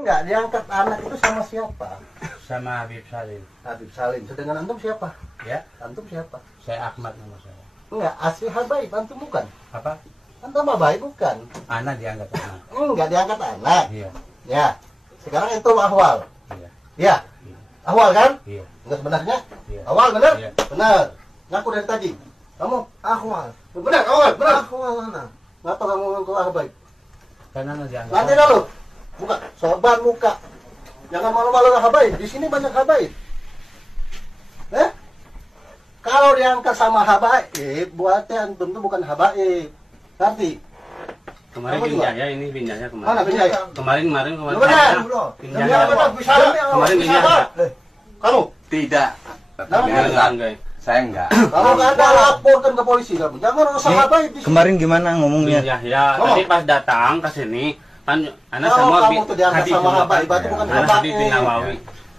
Enggak, diangkat anak itu sama siapa? Sama Habib Salim. Habib Salim. Sedangkan antum siapa? Ya, Antum siapa? saya Ahmad nama saya. Enggak, asli Habaib antum bukan? Apa? Antum Habaib bukan? Anak diangkat anak. Enggak diangkat anak. Iya. Ya. Sekarang itu ahwal. Iya. Ya. Iya. Ahwal kan? Iya. Enggak sebenarnya? Iya. Awal benar? Iya. Benar. Ngaku dari tadi. Kamu ahwal. Benar, awal, benar. Ahwal mana? Ngapa kamu ngaku Habaib? Karena anak diangkat. Nanti dulu. Buka, sorban muka. Jangan malu-malu Habaib. Di sini banyak Habaib. Kalau diangkat sama Habaib, buatnya antum itu bukan Habaib. Ngerti? Kemarin Kamu juga? pinjahnya ini pinjahnya kemarin. Mana pinjahnya? Kemarin. Benar. Pinjahnya. Bisa. Kemarin pinjahnya. Kamu? Tidak. Enggak. Saya enggak. Kamu nggak ada laporkan ke polisi kamu. Jangan rusak Habaib di sini. Kemarin gimana ngomongnya? Pinjahnya. Tadi pas datang ke sini kan anak Kalau sama kamu tuh diangkat Habib sama juga Habaib, kan. itu bukan Anak Habib bin Habaib. Nawawi.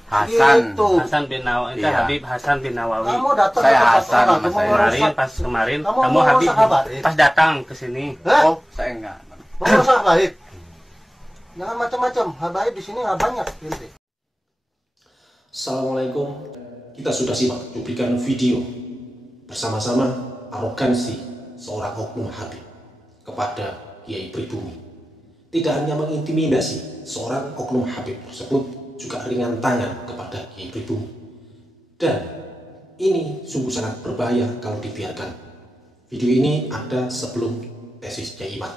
Hasan. Gitu. Hasan bin Nawawi. Itu Iya. Habib Hasan bin Nawawi. Kamu datang Saya ke tempat Hasan, orang, nama kamu saya. merusak. Kemarin Kamu kamu mau Habib rusak Habaib? pas datang ke sini. Hah? Oh, saya enggak. Mau rusak Habaib? Jangan macam-macam. Habaib di sini nggak banyak. Inti. Assalamualaikum. Kita sudah simak cuplikan video bersama-sama arogansi seorang oknum Habib kepada Kiai Pribumi. Tidak hanya mengintimidasi seorang oknum Habib tersebut, juga ringan tangan kepada Kiai Pribumi. Dan ini sungguh sangat berbahaya kalau dibiarkan. Video ini ada sebelum tesis Kiai Imad.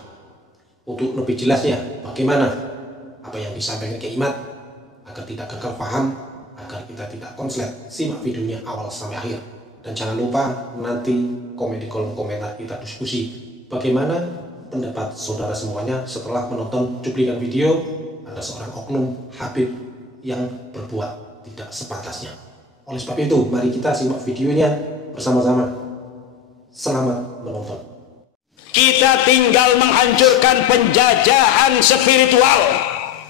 Untuk lebih jelasnya, bagaimana apa yang disampaikan Kiai Imad agar tidak gagal paham, agar kita tidak konslet, simak videonya awal sampai akhir. Dan jangan lupa nanti komen di kolom komentar, kita diskusi bagaimana pendapat saudara semuanya setelah menonton cuplikan video ada seorang oknum Habib yang berbuat tidak sepantasnya. Oleh sebab itu, mari kita simak videonya bersama-sama. Selamat menonton. Kita tinggal menghancurkan penjajahan spiritual,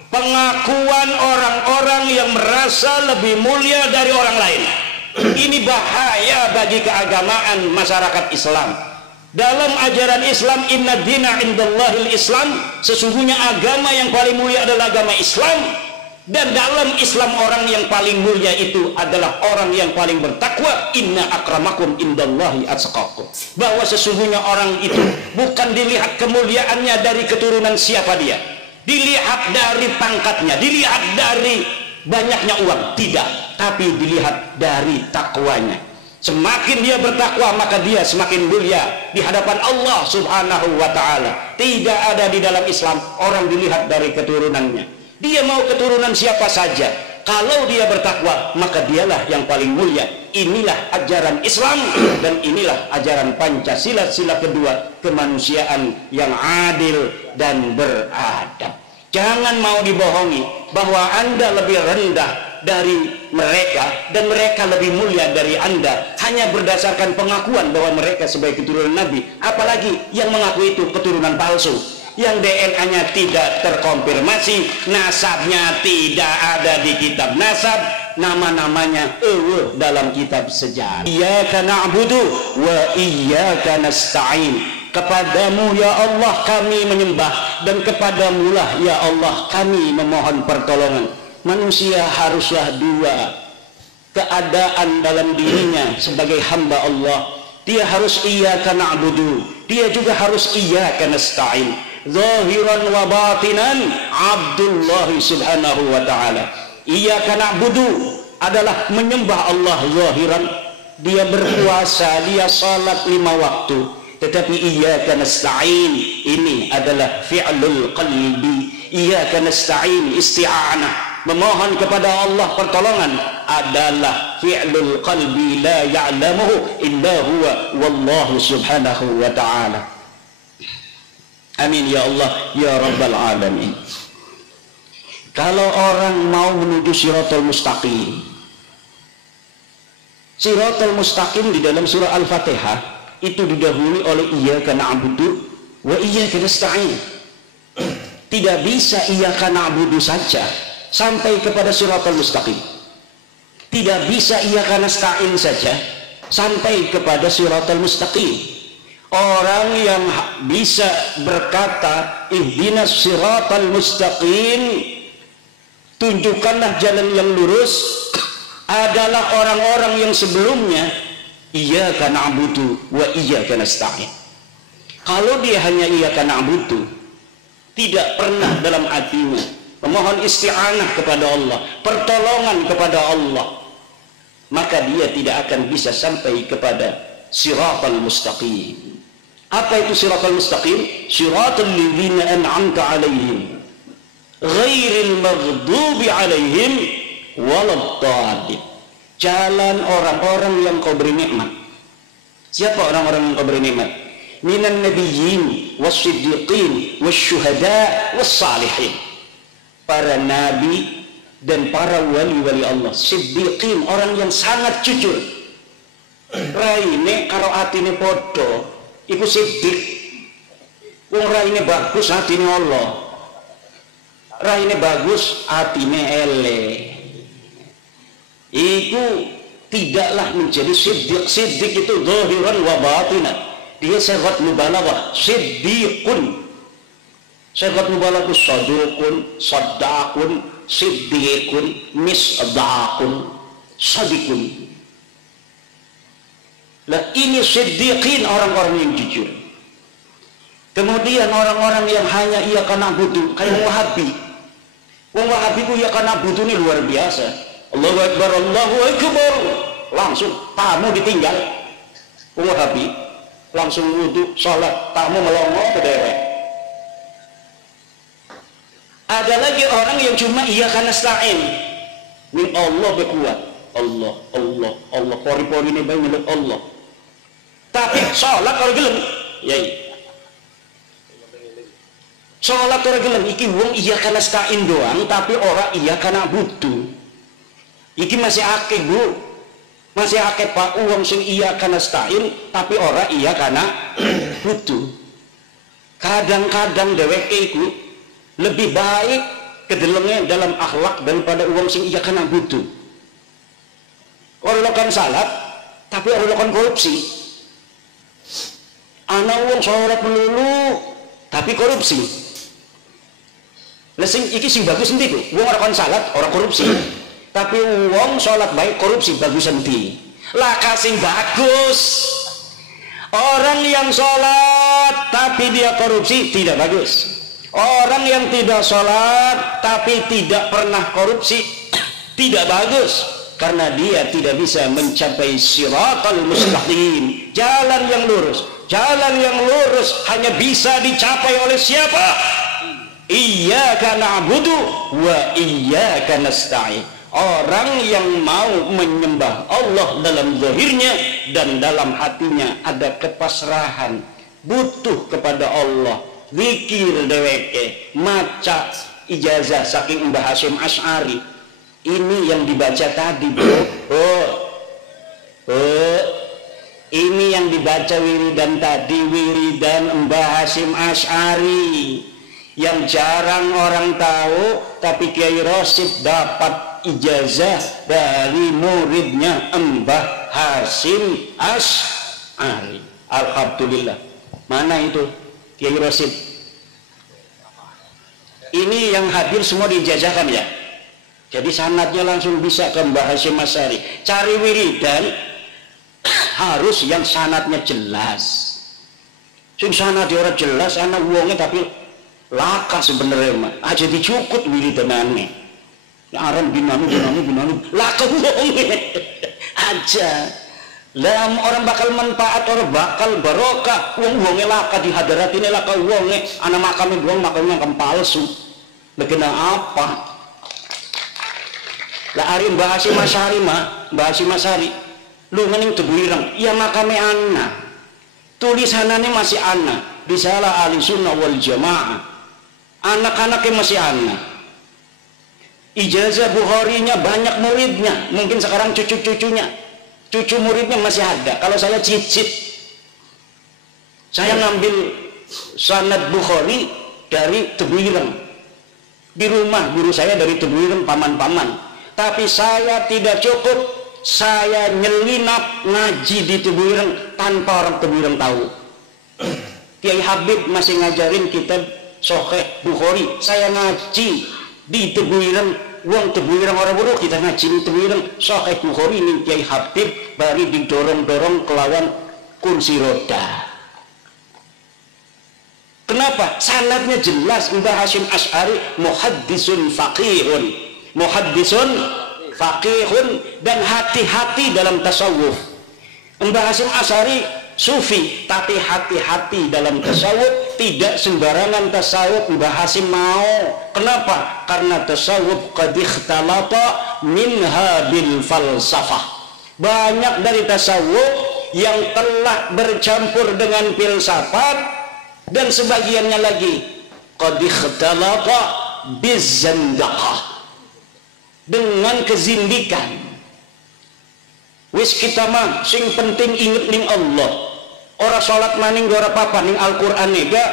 pengakuan orang-orang yang merasa lebih mulia dari orang lain. Ini bahaya bagi keagamaan masyarakat Islam. Dalam ajaran Islam, inna dina indallahil Islam, sesungguhnya agama yang paling mulia adalah agama Islam. Dan dalam Islam orang yang paling mulia itu adalah orang yang paling bertakwa. Inna akramakum indallahi atqakum. Bahwa sesungguhnya orang itu bukan dilihat kemuliaannya dari keturunan siapa dia, dilihat dari pangkatnya, dilihat dari banyaknya uang, tidak, tapi dilihat dari takwanya. Semakin dia bertakwa, maka dia semakin mulia di hadapan Allah Subhanahu wa ta'ala. Tidak ada di dalam Islam orang dilihat dari keturunannya. Dia mau keturunan siapa saja, kalau dia bertakwa, maka dialah yang paling mulia. Inilah ajaran Islam dan inilah ajaran Pancasila, sila kedua, kemanusiaan yang adil dan beradab. Jangan mau dibohongi bahwa Anda lebih rendah dari mereka dan mereka lebih mulia dari Anda hanya berdasarkan pengakuan bahwa mereka sebagai keturunan Nabi. Apalagi yang mengaku itu keturunan palsu, yang DNA-nya tidak terkonfirmasi, nasabnya tidak ada di kitab nasab, nama-namanya dalam kitab sejarah. Iyyaka na'budu wa iyyaka nasta'in. Kepadamu ya Allah kami menyembah, dan kepadamulah ya Allah kami memohon pertolongan. Manusia haruslah dua keadaan dalam dirinya sebagai hamba Allah. Dia harus iyyaka na'budu, dia juga harus iyyaka nasta'in. Zahiran wa batinan Abdullah subhanahu wa ta'ala. Iyyaka na'budu adalah menyembah Allah zahiran, dia berpuasa, dia salat 5 waktu. Tetapi iyyaka nasta'in ini adalah fi'lul qalbi. Iyyaka nasta'in isti'anah, memohon kepada Allah pertolongan, adalah fi'lul qalbi la ya'lamuhu illa huwa wallahu subhanahu wa ta'ala. Amin ya Allah ya rabbal alamin. Kalau orang mau menuju Shiratal Mustaqim, Shiratal Mustaqim di dalam surah Al-Fatihah itu didahului oleh iyyaka na'budu wa iyyaka nasta'in. Tidak bisa iyyaka na'budu saja sampai kepada Shiratal Mustaqim. Tidak bisa iyyaka nasta'in saja sampai kepada Shiratal Mustaqim. Orang yang bisa berkata ihdinas Shiratal Mustaqim tunjukkanlah jalan yang lurus adalah orang-orang yang sebelumnya iyyaka na'budu wa iyyaka nasta'in. Kalau dia hanya iyyaka na'budu, tidak pernah dalam hatinya memohon isti'anah kepada Allah, pertolongan kepada Allah, maka dia tidak akan bisa sampai kepada siratal mustaqim. Apa itu siratal mustaqim? Siratal ladzina an'amta 'alaihim ghairil maghdubi 'alaihim waladdallin. Jalan orang-orang yang kau beri nikmat. Siapa orang-orang yang kau beri nikmat? Minan nabiyyin was-siddiqin wasyuhada was-salihin. Para nabi dan para wali-wali Allah, siddiqin, orang yang sangat jujur. Raine karo atine padha, iku siddiq. Wong raine bagus, atine Allah. Raine bagus, atine elek. Itu tidaklah menjadi siddiq. Siddiq itu zahiran wa batinan. Dia sifat mubalaghah, siddiqun. Sifat mubalaghah saduqun, saddaqun, siddiqun, misdaqun, sadiqun. Lah ini siddiqin, orang-orang yang jujur. Kemudian orang-orang yang hanya iyyaka na'budu, kayak Wahabi. Wong Wahabi ku iyyaka na'budu ini luar biasa. Allahu Akbar, Allahu Akbar, langsung tamu ditinggal. Wong Wahabi langsung wudu, sholat, tamu melongo ke derek. Ada lagi orang yang cuma iyyaka nasta'in. Min Allah berkuat. Allah, Allah, Allah, pori-pori ini banyak Allah. Tapi sholat kalau gelem, ya. Sholat kalau gelem, iki wong iyyaka nasta'in doang, tapi orang iyyaka na'budu. Iki masih akeh bu, masih akeh pak uang sing iyyaka nasta'in, tapi orang iyyaka na'budu. Kadang-kadang dheweke iku lebih baik kedelengnya dalam akhlak daripada uang sing iyyaka na'budu. Orang lakukan salat, tapi orang lakukan korupsi. Anak uang sholat melulu, tapi korupsi. Lesing iki sing bagus nanti ku, uang lakukan salat, orang korupsi. Tapi uang sholat baik, korupsi bagus nanti. Laka sing bagus. Orang yang sholat tapi dia korupsi tidak bagus. Orang yang tidak sholat tapi tidak pernah korupsi tidak bagus. Karena dia tidak bisa mencapai siratal mustaqim, jalan yang lurus. Jalan yang lurus hanya bisa dicapai oleh siapa? Iyyaka na'budu wa iyyaka nasta'in. Orang yang mau menyembah Allah dalam zahirnya dan dalam hatinya ada kepasrahan, butuh kepada Allah, zikir dheweke, maca ijazah saking Mbah Hasyim Asy'ari. Ini yang dibaca tadi, bro. Ini yang dibaca wiridan tadi, wiridan Mbah Hasyim Asy'ari yang jarang orang tahu, tapi Kiai Rosyid dapat ijazah dari muridnya Mbah Hasyim Asy'ari. Alhamdulillah. Mana itu Kiai Rosyid? Ini yang hadir semua diijazahkan ya. Jadi sanadnya langsung bisa ke Mbah Hasyim Asy'ari. Cari wiridan harus yang sanadnya jelas. Sing sanadnya ora jelas, anak wonge tapi laka sebenarnya mah. Aja dicukut wiridanane. Aran binanu laka wonge aja. Lah orang bakal manfaat, orang bakal barokah. Wonge laka di hadaratine laka wonge, ana makame doang makamnya kan palsu. Begina apa? Lah ari Mbah Hasyim Asy'ari mah, Mbah Hasyim Asy'ari lu ngening tebuirang, ya makame ana. Tulisanane masih ana, risalah ahli sunnah wal jamaah. Anak-anaknya masih ana. Ijazah Bukharinya banyak muridnya, mungkin sekarang cucu-cucunya. Cucu muridnya masih ada. Kalau saya cicit, saya ngambil sanad Bukhari dari Tebuireng. Di rumah guru saya dari Tebuireng, paman-paman. Tapi saya tidak cukup, saya nyelinap ngaji di Tebuireng tanpa orang Tebuireng tahu. Kiai Habib masih ngajarin kitab Sahih Bukhari, saya ngaji di Tebuireng wong tebuirang orang bodoh kita ngaji tebuirang Sahih Bukhari ning Kiai Habib bari didorong-dorong kelawan kursi roda. Kenapa? Sanadnya jelas. Mbah Hasyim Asy'ari muhaddisun faqihun, muhaddisun faqihun, dan hati-hati dalam tasawuf. Mbah Hasyim Asy'ari sufi, tapi hati-hati dalam tasawuf. Tidak sembarangan tasawuf Mbah Hasyim mau. Kenapa? Karena tasawuf qad ikhtalata minha bil falsafah. Banyak dari tasawuf yang telah bercampur dengan filsafat, dan sebagiannya lagi qad ikhtalata bizzandaqah, dengan kezindikan. Wis kita mah sing penting inget ning Allah. Ora salat maning ora apa-apa ning Al-Qur'an ega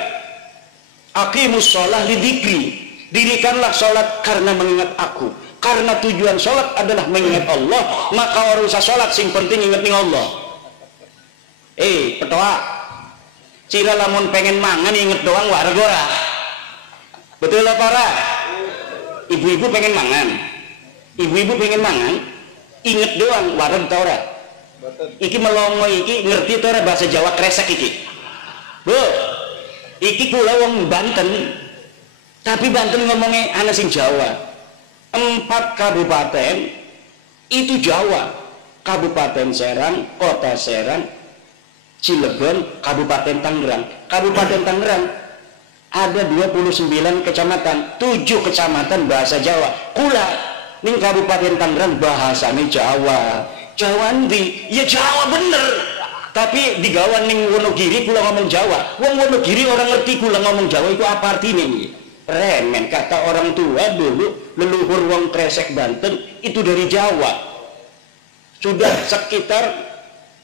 aqimus shalah lidzikri. Dirikanlah salat karena mengingat aku. Karena tujuan salat adalah mengingat Allah, maka ora usah salat sing penting inget ning Allah. Petoa cira lamun pengen mangan inget doang warga ora. Betul apa ora? Ibu-ibu pengen mangan. Ibu-ibu pengen mangan, inget doang warga ta ora? Iki melongo iki ngerti ta ora bahasa Jawa kresek iki? Bu. Iki kula wong Banten. Tapi Banten ngomongnya ana sing Jawa. 4 kabupaten itu Jawa. Kabupaten Serang, Kota Serang, Cilegon, Kabupaten Tangerang. Kabupaten Tangerang ada 29 kecamatan, 7 kecamatan bahasa Jawa. Kula ning Kabupaten Tangerang bahasane Jawa. Jawa ndi? Ya Jawa bener. Tapi digawan ning Wonogiri kula ngomong Jawa. Wong Wonogiri orang ngerti kula ngomong Jawa itu apa artinya ini? Remen, kata orang tua dulu leluhur wong Kresek Banten itu dari Jawa. Sudah sekitar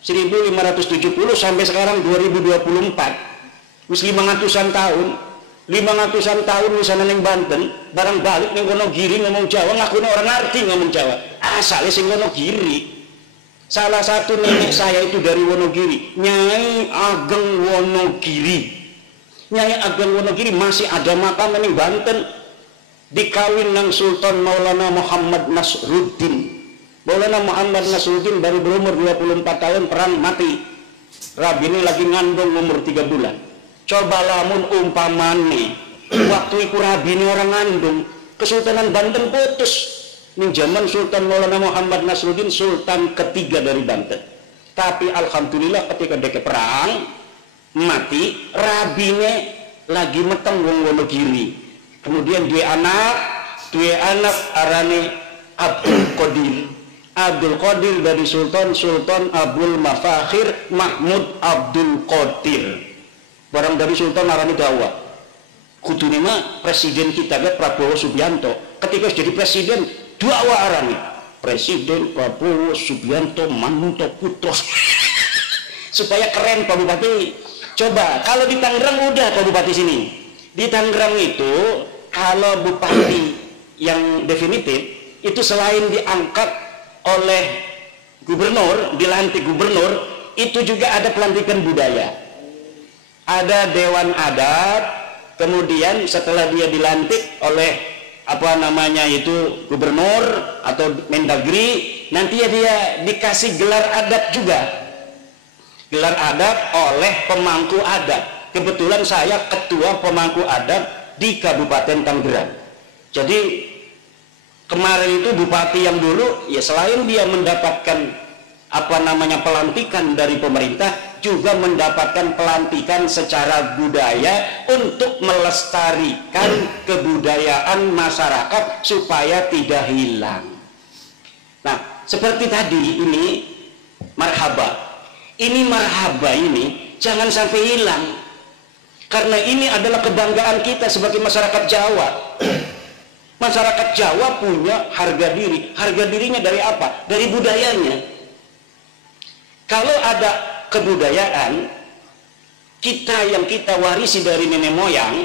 1570 sampai sekarang 2024 wis 500-an tahun 500-an tahun misalnya ning Banten barang balik ning Wonogiri ngomong Jawa ngakune orang ngerti ngomong Jawa asale sing Wonogiri. Salah satu nenek saya itu dari Wonogiri, Nyai Ageng Wonogiri. Nyai Ageng Wonogiri masih ada makam ning Banten, dikawin nang Sultan Maulana Muhammad Nasruddin. Maulana Muhammad Nasruddin baru berumur 24 tahun perang mati. Rabine lagi ngandung umur 3 bulan. Coba lamun umpamane waktu iku rabine orang ngandung, Kesultanan Banten putus. Ning zaman Sultan Maulana Muhammad Nasruddin sultan ketiga dari Banten. Tapi alhamdulillah ketika deke perang mati, rabine lagi meteng wong Wonogiri. Kemudian dua anak arane Abdul Qadir. Abdul Qadir dari Sultan Abdul Mafakhir Mahmud Abdul Qadir. Barang dari Sultan arane dawa. Kudune mah presiden kita ke Prabowo Subianto. Ketika jadi presiden dua arane. Presiden Prabowo Subianto Manto Putra. Supaya keren Pak Bupati. Coba kalau di Tangerang udah Pak Bupati sini. Di Tangerang itu kalau bupati yang definitif itu selain diangkat oleh gubernur, dilantik gubernur, itu juga ada pelantikan budaya. Ada dewan adat, kemudian setelah dia dilantik oleh apa namanya itu gubernur atau Mendagri, nanti ya dia dikasih gelar adat juga. Gelar adat oleh pemangku adat. Kebetulan saya ketua pemangku adat di Kabupaten Tangerang. Jadi kemarin itu bupati yang dulu ya selain dia mendapatkan apa namanya pelantikan dari pemerintah, juga mendapatkan pelantikan secara budaya untuk melestarikan kebudayaan masyarakat supaya tidak hilang. Nah, seperti tadi ini marhaba. Ini marhaba ini jangan sampai hilang. Karena ini adalah kebanggaan kita sebagai masyarakat Jawa. Masyarakat Jawa punya harga diri. Harga dirinya dari apa? Dari budayanya. Kalau ada kebudayaan kita yang kita warisi dari nenek moyang,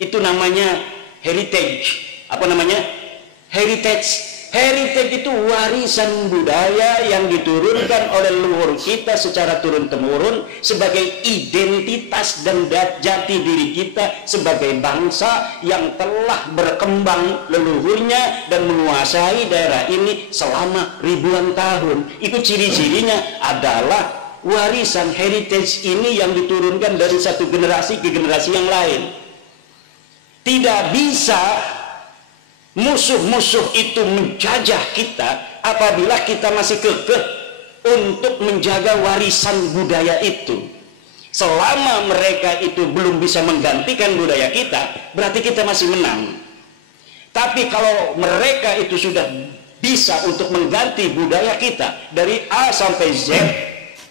itu namanya heritage. Apa namanya? Heritage. Heritage itu warisan budaya yang diturunkan oleh leluhur kita secara turun-temurun sebagai identitas dan jati diri kita sebagai bangsa yang telah berkembang leluhurnya dan menguasai daerah ini selama ribuan tahun. Itu ciri-cirinya adalah warisan heritage ini yang diturunkan dari satu generasi ke generasi yang lain. Tidak bisa musuh-musuh itu menjajah kita apabila kita masih kekeh untuk menjaga warisan budaya itu. Selama mereka itu belum bisa menggantikan budaya kita, berarti kita masih menang. Tapi kalau mereka itu sudah bisa untuk mengganti budaya kita dari A sampai Z,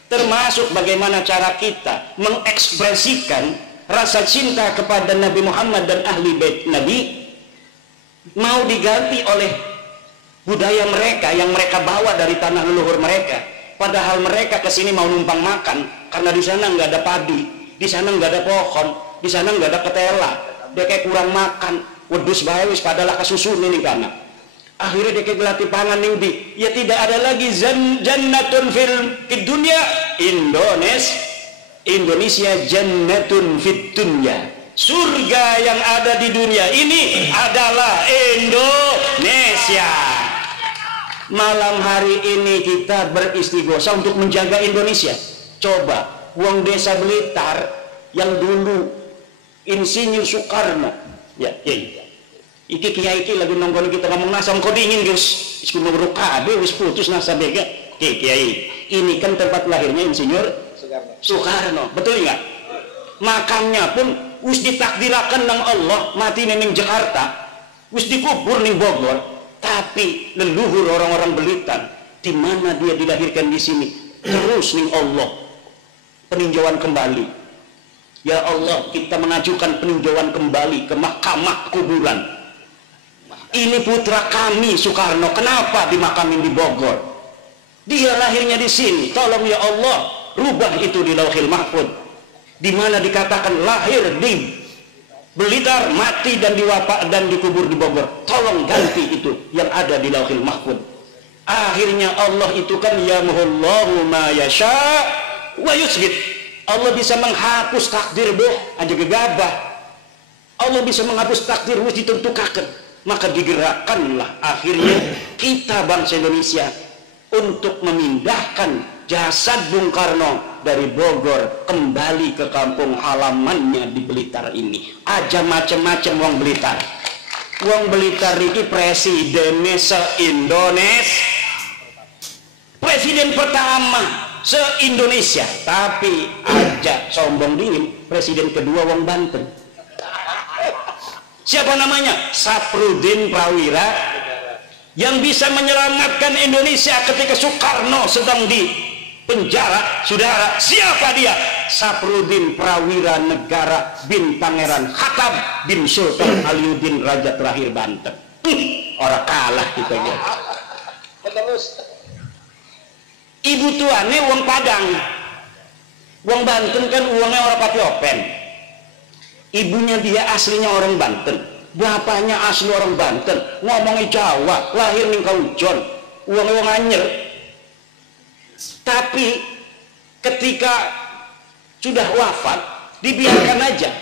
termasuk bagaimana cara kita mengekspresikan rasa cinta kepada Nabi Muhammad dan ahli bait Nabi, mau diganti oleh budaya mereka yang mereka bawa dari tanah leluhur mereka, padahal mereka kesini mau numpang makan karena di sana nggak ada padi, di sana nggak ada pohon, di sana nggak ada ketela, dia kayak kurang makan, wedus bae wis padalah kasusun ini kana. Akhirnya dia kayak gelatih pangan ning di, ya tidak ada lagi jannatun fid dunya, Indonesia jannatun fid dunya. Surga yang ada di dunia ini adalah Indonesia. Malam hari ini kita beristighosah untuk menjaga Indonesia. Coba, wong desa Blitar yang dulu Insinyur Soekarno, ya, iki kiai iki lagi nongkrong kita ngomong nasam kau dingin Gus, isku nomor kabeh wis putus nasam bega. Kiai, ini kan tempat lahirnya Insinyur Soekarno, betul nggak? Makamnya pun wis ditakdirakan nang Allah mati ning Jakarta, wis dikubur ning Bogor, tapi leluhur orang-orang Blitar di mana dia dilahirkan di sini terus ning Allah peninjauan kembali. Ya Allah, kita mengajukan peninjauan kembali ke mahkamah kuburan. Ini putra kami Soekarno, kenapa dimakamin di Bogor? Dia lahirnya di sini. Tolong ya Allah, rubah itu di Lauhil Mahfuz, di mana dikatakan lahir di Blitar, mati dan diwapak dan dikubur di Bogor. Tolong ganti itu yang ada di Lauhil Mahfuz. Akhirnya Allah itu kan yamhullahu ma yasha wa yusbit. Allah bisa menghapus takdir aja gegabah. Allah bisa menghapus takdir wis ditentukaken. Maka digerakkanlah akhirnya kita bangsa Indonesia untuk memindahkan jasad Bung Karno dari Bogor kembali ke kampung halamannya di Blitar ini. Aja macam-macam wong Blitar. Wong Blitar ini presidennya se-Indonesia. Presiden pertama se-Indonesia, tapi aja sombong dingin, presiden kedua wong Banten. Siapa namanya? Saprudin Prawira, yang bisa menyelamatkan Indonesia ketika Soekarno sedang di penjara. Saudara, siapa dia? Saprudin Prawira Negara bin Pangeran Hatab bin Sultan Aliuddin Raja terakhir Banten. Orang kalah kita ya. Ibu tuane wong Padang, wong Banten kan uangnya orang pati open. Ibunya dia aslinya orang Banten, bapaknya asli orang Banten, ngomongnya Jawa, lahir ning Kaujon, uangnya wong Anyer. Tapi ketika sudah wafat, dibiarkan aja.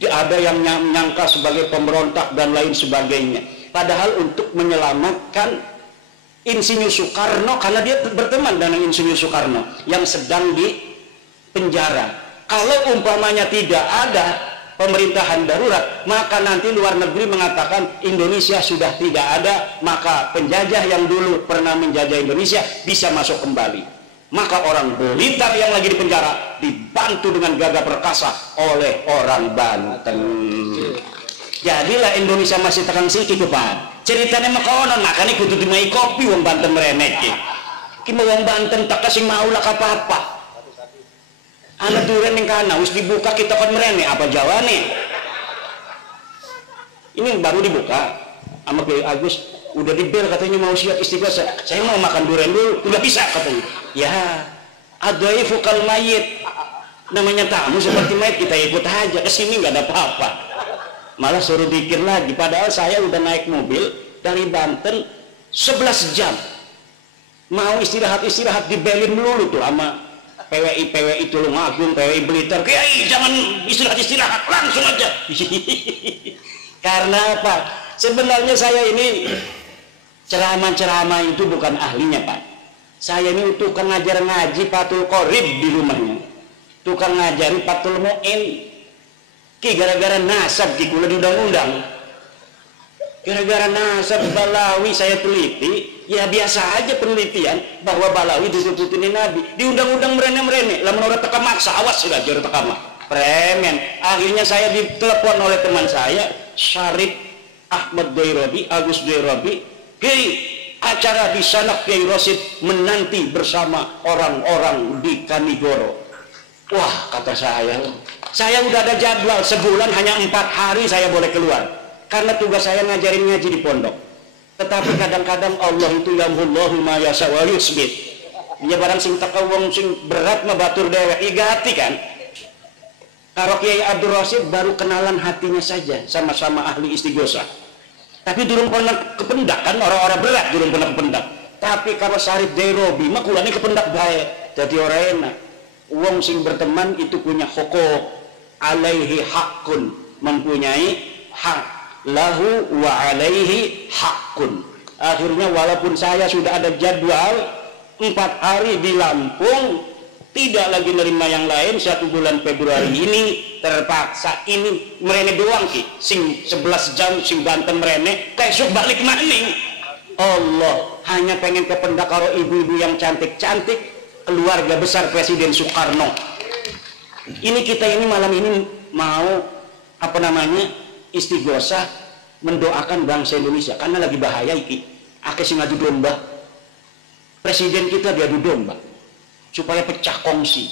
Ada yang menyangka sebagai pemberontak dan lain sebagainya. Padahal untuk menyelamatkan Insinyur Soekarno, karena dia berteman dengan Insinyur Soekarno yang sedang di penjara. Kalau umpamanya tidak ada pemerintahan darurat, maka nanti luar negeri mengatakan Indonesia sudah tidak ada, maka penjajah yang dulu pernah menjajah Indonesia bisa masuk kembali. Maka orang Blitar yang lagi di penjara dibantu dengan gagah perkasa oleh orang Banten. Jadilah Indonesia masih terang siki kepan. Ceritanya makonon, makanya kudu dimai kopi wong Banten merenek. Ki wong Banten tak kasih maulah apa-apa. Anak durian yang kana wis dibuka kita kan merene apa jawane. Ini baru dibuka sama Kiai Agus, udah dibel katanya mau siap istighosah. Saya mau makan durian dulu, udah bisa katanya. Ya, adhaifu kal mayit. Namanya tamu seperti mayit, kita ikut aja ke sini nggak ada apa-apa. Malah suruh dikir lagi, padahal saya udah naik mobil dari Banten 11 jam. Mau istirahat dibelin melulu tuh sama PWI Tulungagung, PWI Blitar. Kiai jangan istirahat, langsung aja. Karena apa? Sebenarnya saya ini ceramah itu bukan ahlinya, Pak. Saya ini tukang ngajar ngaji Fathul Qorib di rumahnya, tukang ngajari Fathul Mu'in. Gara-gara nasab kula di undang-undang, gara-gara nasab Balawi saya teliti. Ya biasa aja penelitian bahwa Balawi ditututin Nabi di undang-undang merene lah menurut teka maksa, awas sudah jauh teka premen. Akhirnya saya ditelepon oleh teman saya Syarif Ahmad Dairobi, Agus Dairobi, acara di Sanak Kiai Rosid menanti bersama orang-orang di Kanigoro. Wah, kata saya udah ada jadwal, sebulan hanya 4 hari saya boleh keluar karena tugas saya ngajarin ngaji di pondok. Tetapi kadang-kadang Allah itu yamhullahu ma yasha wa yusbit. Ya barang sing teka wong sing berat mah batur dewek igati kan. Karo Kiai Abdul Rasyid baru kenalan hatinya saja, sama-sama ahli istighosah. Tapi durung pernah kependak kan, orang-orang berat durung pernah kependak. Tapi kalau Syarif Dairobi mah kulane kependak bae. Jadi ora enak. Wong sing berteman itu punya hukuk, alaihi hakun, mempunyai hak. Lahu wa alaihi hakun. Akhirnya walaupun saya sudah ada jadwal 4 hari di Lampung, tidak lagi nerima yang lain. 1 bulan Februari ini terpaksa ini merene doang ki, sing 11 jam sing Banten merene, besok balik maning. Allah hanya pengen kependak karo ibu-ibu yang cantik-cantik, keluarga besar Presiden Soekarno. Ini kita ini malam ini mau apa namanya istighosah mendoakan bangsa Indonesia karena lagi bahaya iki. Akeh sing ngadu domba. Presiden kita diadu domba supaya pecah kongsi.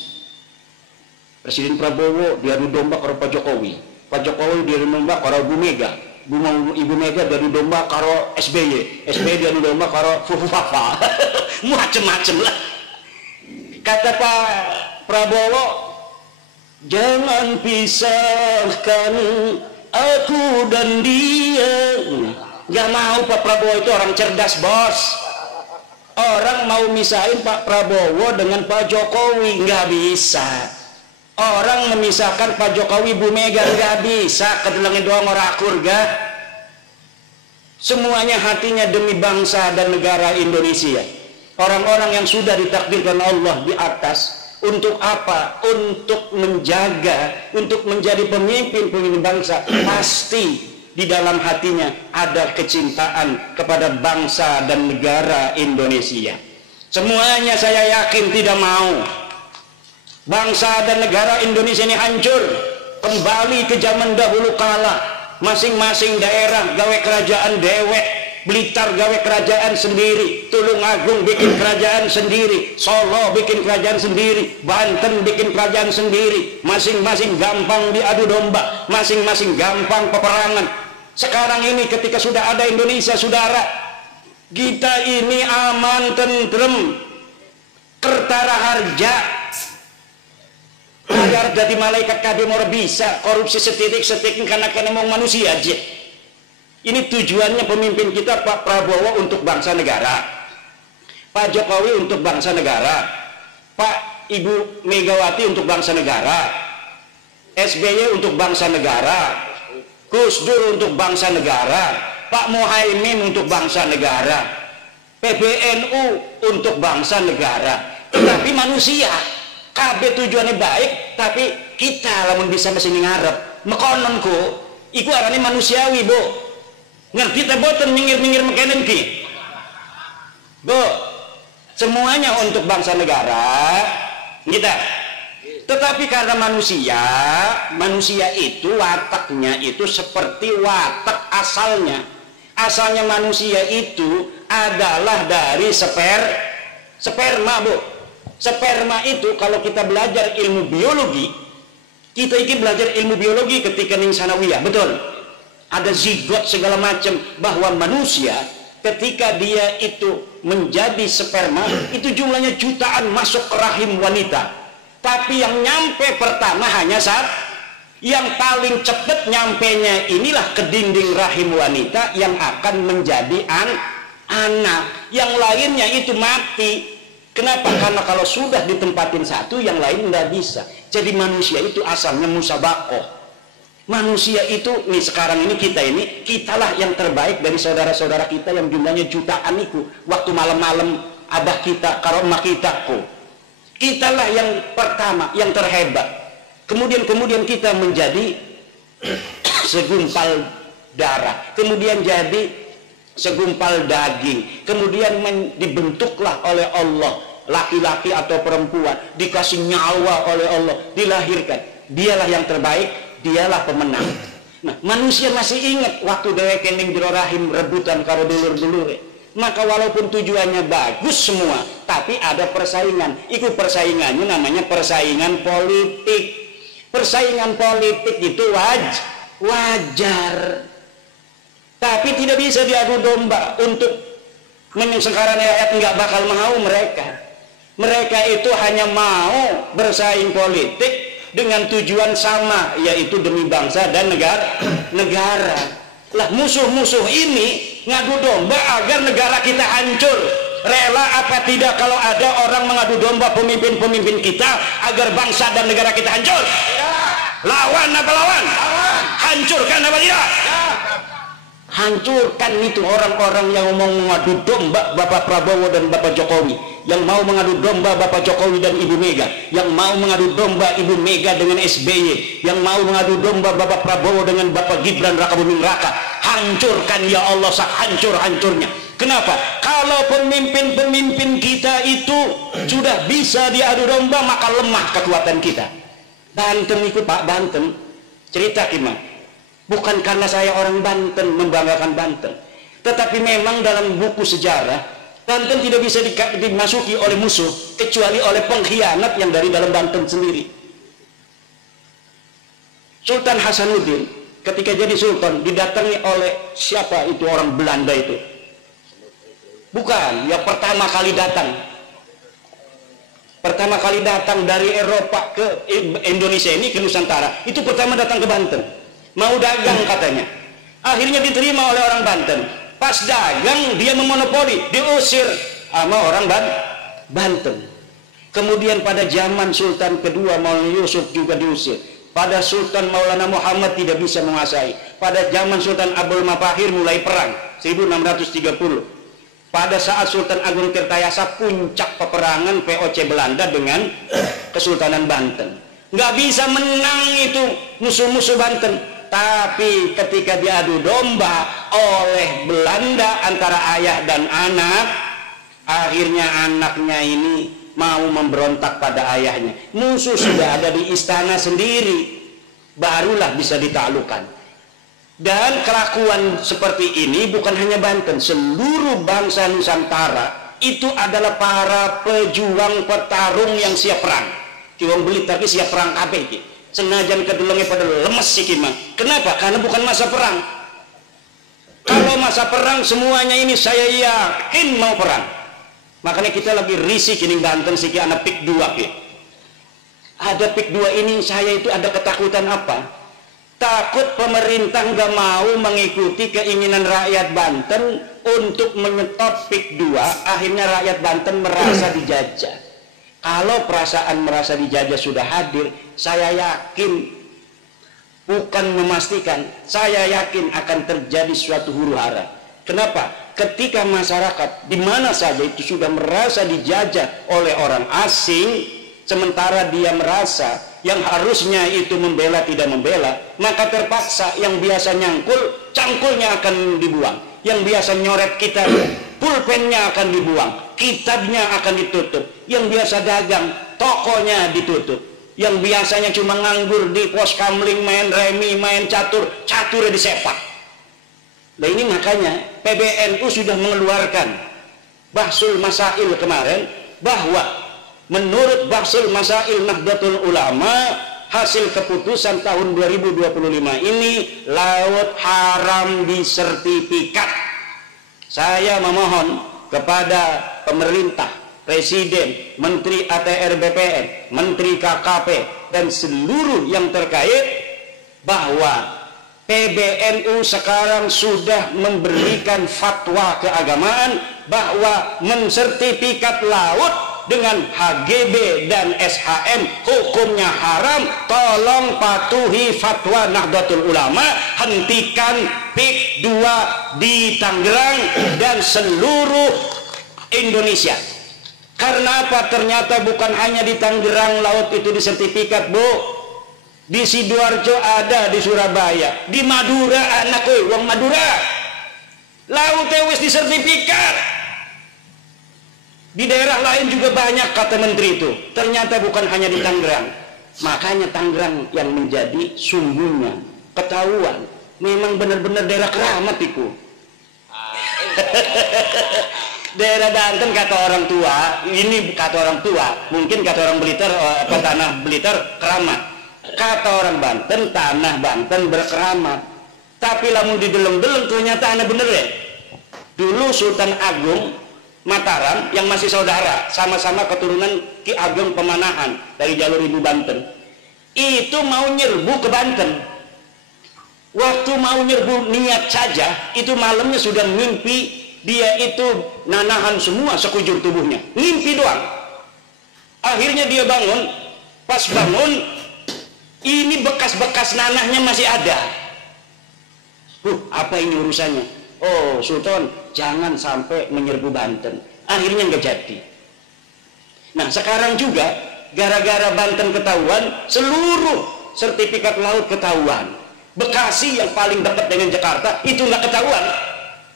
Presiden Prabowo diadu domba karo Pak Jokowi. Pak Jokowi diadu domba karo Bu Mega. Ibu Mega diadu domba karo SBY. SBY diadu domba karo Fufu Fafa. Macem-macem lah. Kata Pak Prabowo, jangan pisahkan aku dan dia. Gak mau. Pak Prabowo itu orang cerdas, bos. Orang mau misahin Pak Prabowo dengan Pak Jokowi nggak bisa. Orang memisahkan Pak Jokowi Bu Mega nggak bisa. Kedelengin doang orang akur gak. Semuanya hatinya demi bangsa dan negara Indonesia. Orang-orang yang sudah ditakdirkan Allah di atas. Untuk apa? Untuk menjaga, untuk menjadi pemimpin bangsa. Pasti di dalam hatinya ada kecintaan kepada bangsa dan negara Indonesia. Semuanya saya yakin tidak mau bangsa dan negara Indonesia ini hancur, kembali ke zaman dahulu kala. Masing-masing daerah gawe kerajaan dewek. Blitar gawe kerajaan sendiri, Tulungagung bikin kerajaan sendiri, Solo bikin kerajaan sendiri, Banten bikin kerajaan sendiri. Masing-masing gampang diadu domba, masing-masing gampang peperangan. Sekarang ini ketika sudah ada Indonesia, saudara, kita ini aman, tentrem, kertara harja. Agar jadi malaikat kabeh mau bisa korupsi setitik karena kena mau manusia aja. Ini tujuannya pemimpin kita Pak Prabowo untuk bangsa negara, Pak Jokowi untuk bangsa negara, Pak Ibu Megawati untuk bangsa negara, SBY untuk bangsa negara, Gus Dur untuk bangsa negara, Pak Muhaimin untuk bangsa negara, PBNU untuk bangsa negara. Tapi manusia kabeh tujuannya baik, tapi kita lamun bisa mesin ngarep mekononku iku arane manusiawi, Bu. Ngerti teh boten minggir-minggir mekenen ki. Bu, semuanya untuk bangsa negara kita. Tetapi karena manusia itu wataknya itu seperti watak asalnya. Asalnya manusia itu adalah dari sperma, Bu. Sperma itu kalau kita belajar ilmu biologi, kita ini belajar ilmu biologi ketika ning sanawiyah, betul. Ada zigot segala macam, bahwa manusia ketika dia itu menjadi sperma itu jumlahnya jutaan masuk ke rahim wanita, tapi yang nyampe pertama hanya yang paling cepat nyampenya inilah ke dinding rahim wanita yang akan menjadi anak, yang lainnya itu mati. Kenapa? Karena kalau sudah ditempatin satu, yang lain nggak bisa. Jadi manusia itu asalnya musabakoh. Manusia itu, nih sekarang ini kitalah yang terbaik dari saudara-saudara kita yang jumlahnya jutaan itu. Waktu malam-malam abah kita, karo emak kita kok. Kitalah yang pertama, yang terhebat. Kemudian kita menjadi segumpal darah. Kemudian jadi segumpal daging, kemudian dibentuklah oleh Allah, laki-laki atau perempuan, dikasih nyawa oleh Allah, dilahirkan. Dialah yang terbaik, dialah pemenang. Nah, manusia masih ingat waktu dewek kening jero rahim rebutan karo dulur-dulure. Maka walaupun tujuannya bagus semua, tapi ada persaingan. Itu persaingannya namanya persaingan politik. Persaingan politik itu wajar. Tapi tidak bisa diadu domba untuk menyengsarakan rakyat, nggak bakal mau mereka. Mereka itu hanya mau bersaing politik dengan tujuan sama, yaitu demi bangsa dan negara. Lah musuh-musuh ini ngadu domba agar negara kita hancur. Rela apa tidak kalau ada orang mengadu domba pemimpin-pemimpin kita agar bangsa dan negara kita hancur? Lawan apa lawan? Hancurkan apa tidak? Hancurkan itu orang-orang yang mau mengadu domba Bapak Prabowo dan Bapak Jokowi, yang mau mengadu domba Bapak Jokowi dan Ibu Mega, yang mau mengadu domba Ibu Mega dengan SBY, yang mau mengadu domba Bapak Prabowo dengan Bapak Gibran Raka Buming Raka. Hancurkan ya Allah, sehancur-hancurnya. Kenapa? Kalau pemimpin-pemimpin kita itu sudah bisa diadu domba, maka lemah kekuatan kita. Banten itu Pak, Banten cerita gimana? Bukan karena saya orang Banten membanggakan Banten, tetapi memang dalam buku sejarah Banten tidak bisa dimasuki oleh musuh kecuali oleh pengkhianat yang dari dalam Banten sendiri. Sultan Hasanuddin ketika jadi sultan didatangi oleh siapa itu orang Belanda itu? Bukan, yang pertama kali datang dari Eropa ke Indonesia ini, ke Nusantara, itu pertama datang ke Banten. Mau dagang katanya. Akhirnya diterima oleh orang Banten. Pas dagang dia memonopoli, diusir sama orang Banten. Kemudian pada zaman Sultan kedua Maulana Yusuf juga diusir. Pada Sultan Maulana Muhammad tidak bisa menguasai. Pada zaman Sultan Abdul Mafahir mulai perang 1630. Pada saat Sultan Agung Tirtayasa puncak peperangan VOC Belanda dengan Kesultanan Banten. Nggak bisa menang itu musuh-musuh Banten. Tapi ketika diadu domba oleh Belanda antara ayah dan anak, akhirnya anaknya ini mau memberontak pada ayahnya. Musuh sudah ada di istana sendiri, barulah bisa ditaklukkan. Dan kelakuan seperti ini bukan hanya Banten, seluruh bangsa Nusantara itu adalah para pejuang petarung yang siap perang. Kiwang belit tapi siap perang kabeh. Senajan kedulungnya pada lemes sih kima. Kenapa? Karena bukan masa perang. Kalau masa perang semuanya ini saya yakin mau perang. Makanya kita lagi risih ini Banten sih anak pik 2 ya. Ada pik 2 ini saya itu ada ketakutan apa? Takut pemerintah nggak mau mengikuti keinginan rakyat Banten untuk menyetop pik 2. Akhirnya rakyat Banten merasa dijajah. Kalau perasaan merasa dijajah sudah hadir, saya yakin, bukan memastikan, saya yakin akan terjadi suatu huru hara. Kenapa? Ketika masyarakat di mana saja itu sudah merasa dijajah oleh orang asing, sementara dia merasa yang harusnya itu membela tidak membela, maka terpaksa yang biasa nyangkul, cangkulnya akan dibuang. Yang biasa nyoret kita, pulpennya akan dibuang, kitabnya akan ditutup. Yang biasa dagang, tokonya ditutup. Yang biasanya cuma nganggur di pos kamling, main remi, main catur, caturnya disepak. Nah ini makanya PBNU sudah mengeluarkan Bahsul Masail kemarin, bahwa menurut Bahsul Masail Nahdlatul Ulama, hasil keputusan tahun 2025 ini laut haram disertifikat. Saya memohon kepada pemerintah, Presiden, Menteri ATR BPN, Menteri KKP, dan seluruh yang terkait bahwa PBNU sekarang sudah memberikan fatwa keagamaan bahwa mensertifikat laut dengan HGB dan SHM hukumnya haram. Tolong patuhi fatwa Nahdlatul Ulama, hentikan PIK 2 di Tangerang dan seluruh Indonesia. Karena apa? Ternyata bukan hanya di Tangerang laut itu disertifikat, Bu. Di Sidoarjo ada, di Surabaya, di Madura, anak wong Madura laut wis disertifikat. Di daerah lain juga banyak, kata menteri itu. Ternyata bukan hanya di Tangerang. Makanya Tangerang yang menjadi sumbunya, ketahuan memang benar-benar daerah keramat itu. Daerah Banten kata orang tua, ini kata orang tua, mungkin kata orang Blitar, tanah Blitar keramat. Kata orang Banten, tanah Banten berkeramat. Tapi lamun dideleng-deleng ternyata aneh bener ya. Dulu Sultan Agung Mataram yang masih saudara, sama-sama keturunan Ki Ageng Pemanahan dari jalur Ibu Banten, itu mau nyerbu ke Banten. Waktu mau nyerbu niat saja, itu malamnya sudah mimpi dia itu nanahan semua sekujur tubuhnya, mimpi doang. Akhirnya dia bangun, pas bangun ini bekas-bekas nanahnya masih ada. Apa ini urusannya? Oh Sultan, jangan sampai menyerbu Banten. Akhirnya nggak jadi. Nah sekarang juga gara-gara Banten ketahuan, seluruh sertifikat laut ketahuan. Bekasi yang paling dekat dengan Jakarta itu nggak ketahuan.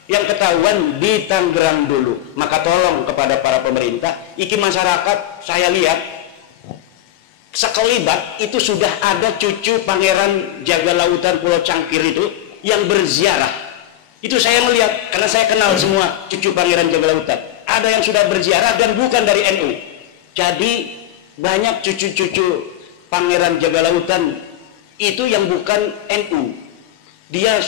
Yang ketahuan di Tangerang dulu. Maka tolong kepada para pemerintah, iki masyarakat saya lihat sekelibat itu sudah ada cucu Pangeran Jaga Lautan Pulau Cangkir itu yang berziarah. Itu saya melihat, karena saya kenal semua cucu Pangeran Jaga Lautan. Ada yang sudah berziarah dan bukan dari NU. Jadi banyak cucu-cucu Pangeran Jaga Lautan itu yang bukan NU. Dia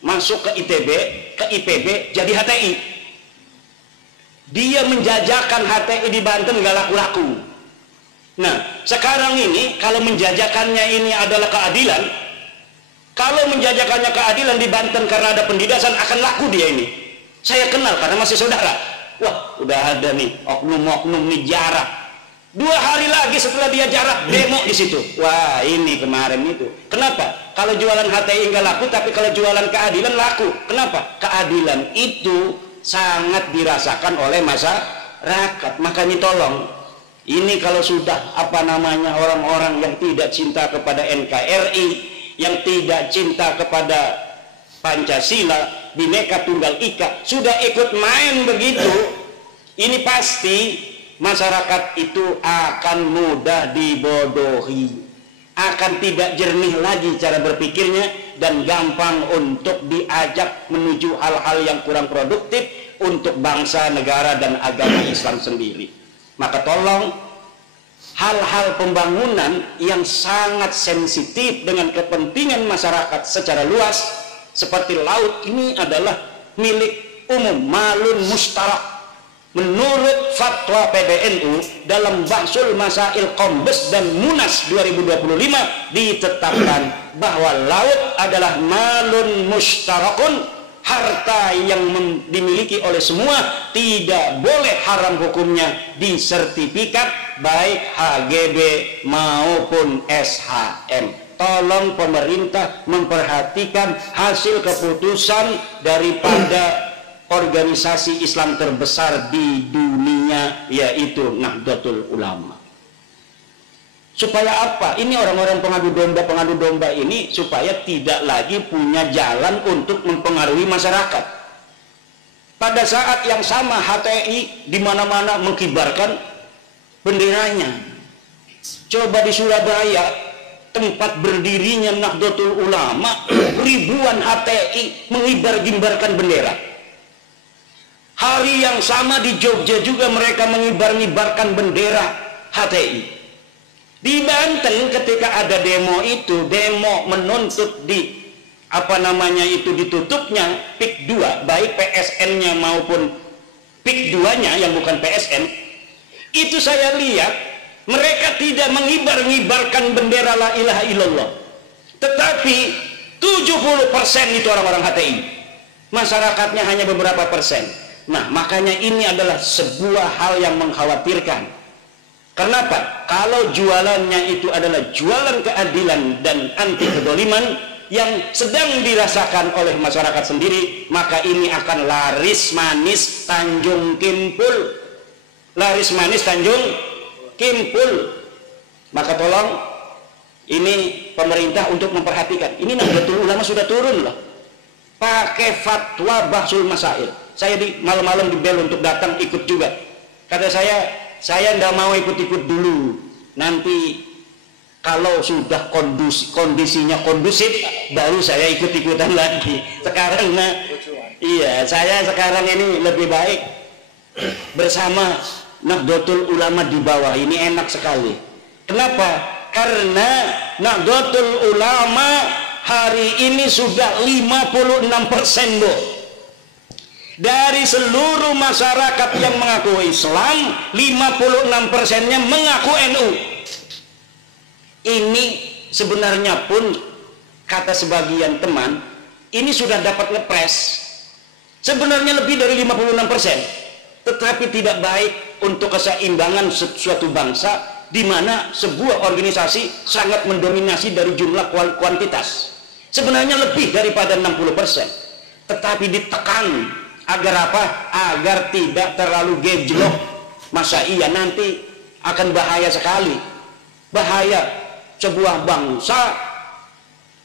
masuk ke ITB, ke IPB, jadi HTI. Dia menjajakan HTI di Banten nggak laku-laku. Nah, sekarang ini kalau menjajakannya ini adalah keadilan, kalau menjajakannya keadilan di Banten karena ada pendidikan akan laku dia ini. Saya kenal karena masih saudara. Wah, udah ada nih oknum-oknum nih jarak. 2 hari lagi setelah dia jarak demo di situ. Wah, ini kemarin itu. Kenapa? Kalau jualan HTI nggak laku, tapi kalau jualan keadilan laku. Kenapa? Keadilan itu sangat dirasakan oleh masyarakat. Makanya tolong, ini kalau sudah orang-orang yang tidak cinta kepada NKRI, yang tidak cinta kepada Pancasila, Bhinneka Tunggal Ika, sudah ikut main begitu, ini pasti masyarakat itu akan mudah dibodohi, akan tidak jernih lagi cara berpikirnya, dan gampang untuk diajak menuju hal-hal yang kurang produktif untuk bangsa, negara, dan agama Islam sendiri. Maka tolong, hal-hal pembangunan yang sangat sensitif dengan kepentingan masyarakat secara luas seperti laut ini adalah milik umum, malun mustarak. Menurut fatwa PBNU dalam Bahsul Masail Kombes dan Munas 2025 ditetapkan bahwa laut adalah malun mustarakun, harta yang dimiliki oleh semua, tidak boleh haram hukumnya disertifikat baik HGB maupun SHM. Tolong pemerintah memperhatikan hasil keputusan daripada organisasi Islam terbesar di dunia, yaitu Nahdlatul Ulama. Supaya apa? Ini orang-orang pengadu domba ini supaya tidak lagi punya jalan untuk mempengaruhi masyarakat. Pada saat yang sama HTI di mana-mana mengibarkan benderanya. Coba di Surabaya, tempat berdirinya Nahdlatul Ulama, ribuan HTI mengibar-gimbarkan bendera. Hari yang sama di Jogja juga mereka mengibar-ngibarkan bendera HTI. Di Banten ketika ada demo itu, demo menuntut ditutupnya PIK 2, baik PSN-nya maupun PIK 2-nya yang bukan PSN, itu saya lihat mereka tidak mengibar-ngibarkan bendera la ilaha illallah. Tetapi 70% itu orang-orang HTI. Masyarakatnya hanya beberapa persen. Nah, makanya ini adalah sebuah hal yang mengkhawatirkan. Kenapa? Kalau jualannya itu adalah jualan keadilan dan anti kedoliman yang sedang dirasakan oleh masyarakat sendiri, maka ini akan laris manis Tanjung Kimpul. Laris manis Tanjung Kimpul. Maka tolong ini pemerintah untuk memperhatikan. Ini Nahdlatul Ulama sudah turun loh, pakai fatwa Bahsul Masail. Saya di malam-malam di bel untuk datang ikut juga. Kata saya tidak mau ikut-ikut dulu. Nanti kalau sudah kondisinya kondusif, baru saya ikut-ikutan lagi. Sekarang iya, saya sekarang ini lebih baik bersama Nahdlatul Ulama di bawah. Ini enak sekali. Kenapa? Karena Nahdlatul Ulama hari ini sudah 56%, Bu. Dari seluruh masyarakat yang mengaku Islam, 56%-nya mengaku NU. Ini sebenarnya pun, kata sebagian teman, ini sudah dapat ngepres. Sebenarnya lebih dari 56%. Tetapi tidak baik untuk keseimbangan suatu bangsa, di mana sebuah organisasi sangat mendominasi dari jumlah kuantitas. Sebenarnya lebih daripada 60%. Tetapi ditekan. Agar apa? Agar tidak terlalu gejlok. Masa iya nanti akan bahaya sekali. Bahaya sebuah bangsa,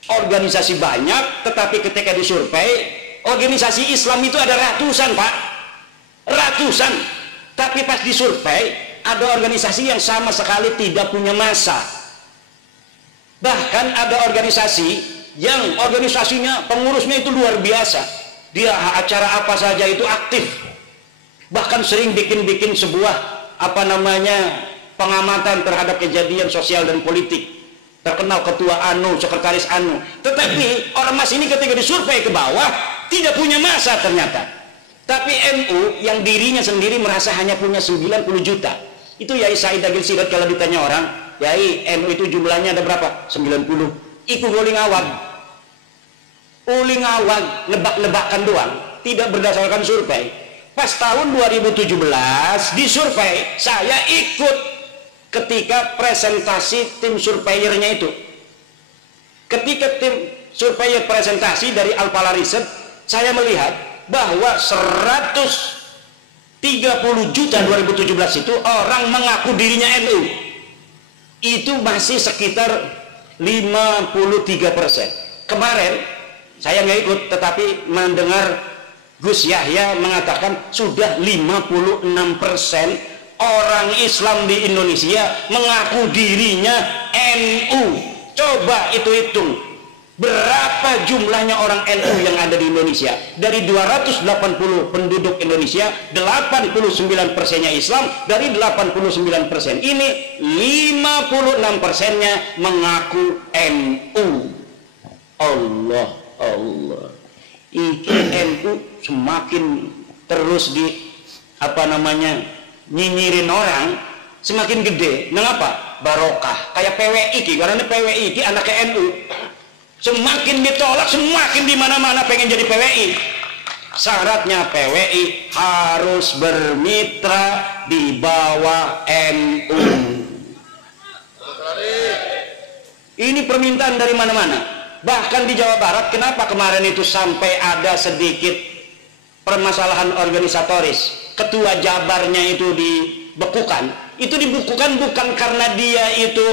organisasi banyak, tetapi ketika disurvei, organisasi Islam itu ada ratusan, Pak. Ratusan. Tapi pas disurvei, ada organisasi yang sama sekali tidak punya massa. Bahkan ada organisasi yang organisasinya, pengurusnya itu luar biasa. Dia acara apa saja itu aktif, bahkan sering bikin sebuah pengamatan terhadap kejadian sosial dan politik. Terkenal ketua anu, sekretaris anu. Tetapi ormas ini ketika disurvei ke bawah tidak punya massa ternyata. Tapi NU yang dirinya sendiri merasa hanya punya 90 juta. Itu Yai Said Agil Sirot kalau ditanya orang, Yai NU itu jumlahnya ada berapa? 90. Iku guling awam. Uling awal, nebak-nebakan doang, tidak berdasarkan survei. Pas tahun 2017 disurvei, saya ikut ketika presentasi tim surveyornya itu. Ketika tim surveyor presentasi dari Alpala Riset, saya melihat bahwa 130 juta 2017 itu orang mengaku dirinya NU. Itu masih sekitar 53%. Kemarin saya nggak ikut, tetapi mendengar Gus Yahya mengatakan sudah 56% orang Islam di Indonesia mengaku dirinya NU. Coba itu hitung, berapa jumlahnya orang NU yang ada di Indonesia? Dari 280 penduduk Indonesia, 89%-nya Islam. Dari 89% ini 56%-nya mengaku NU. Allah. Iki NU semakin terus nyinyirin orang, semakin gede. Mengapa? Barokah. Kayak PWI karena PWI anaknya NU. Semakin ditolak, semakin di mana-mana pengen jadi PWI. Syaratnya PWI harus bermitra di bawah NU. Ini permintaan dari mana-mana. Bahkan di Jawa Barat, kenapa kemarin itu sampai ada sedikit permasalahan organisatoris? Ketua Jabarnya itu dibekukan. Itu dibekukan bukan karena dia itu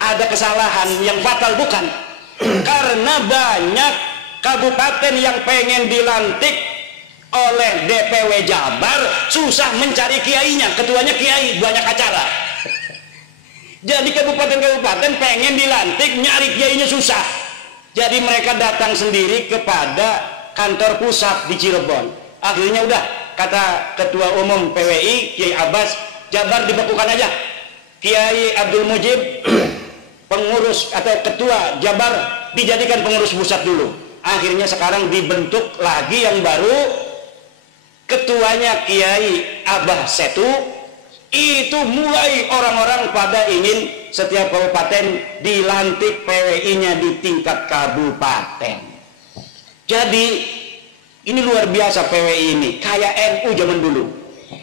ada kesalahan yang fatal, bukan. Karena banyak kabupaten yang pengen dilantik oleh DPW Jabar, susah mencari kiainya. Ketuanya kiai, banyak acara. Jadi kabupaten-kabupaten pengen dilantik, nyari kiainya susah. Jadi mereka datang sendiri kepada kantor pusat di Cirebon. Akhirnya udah, kata Ketua Umum PWI Kiai Abbas, Jabar dibekukan aja. Kiai Abdul Mujib, pengurus atau ketua Jabar, dijadikan pengurus pusat dulu. Akhirnya sekarang dibentuk lagi yang baru, ketuanya Kiai Abah Setu, Itu mulai orang-orang pada ingin setiap kabupaten dilantik PWI-nya di tingkat kabupaten. Jadi ini luar biasa PWI ini, kayak NU zaman dulu.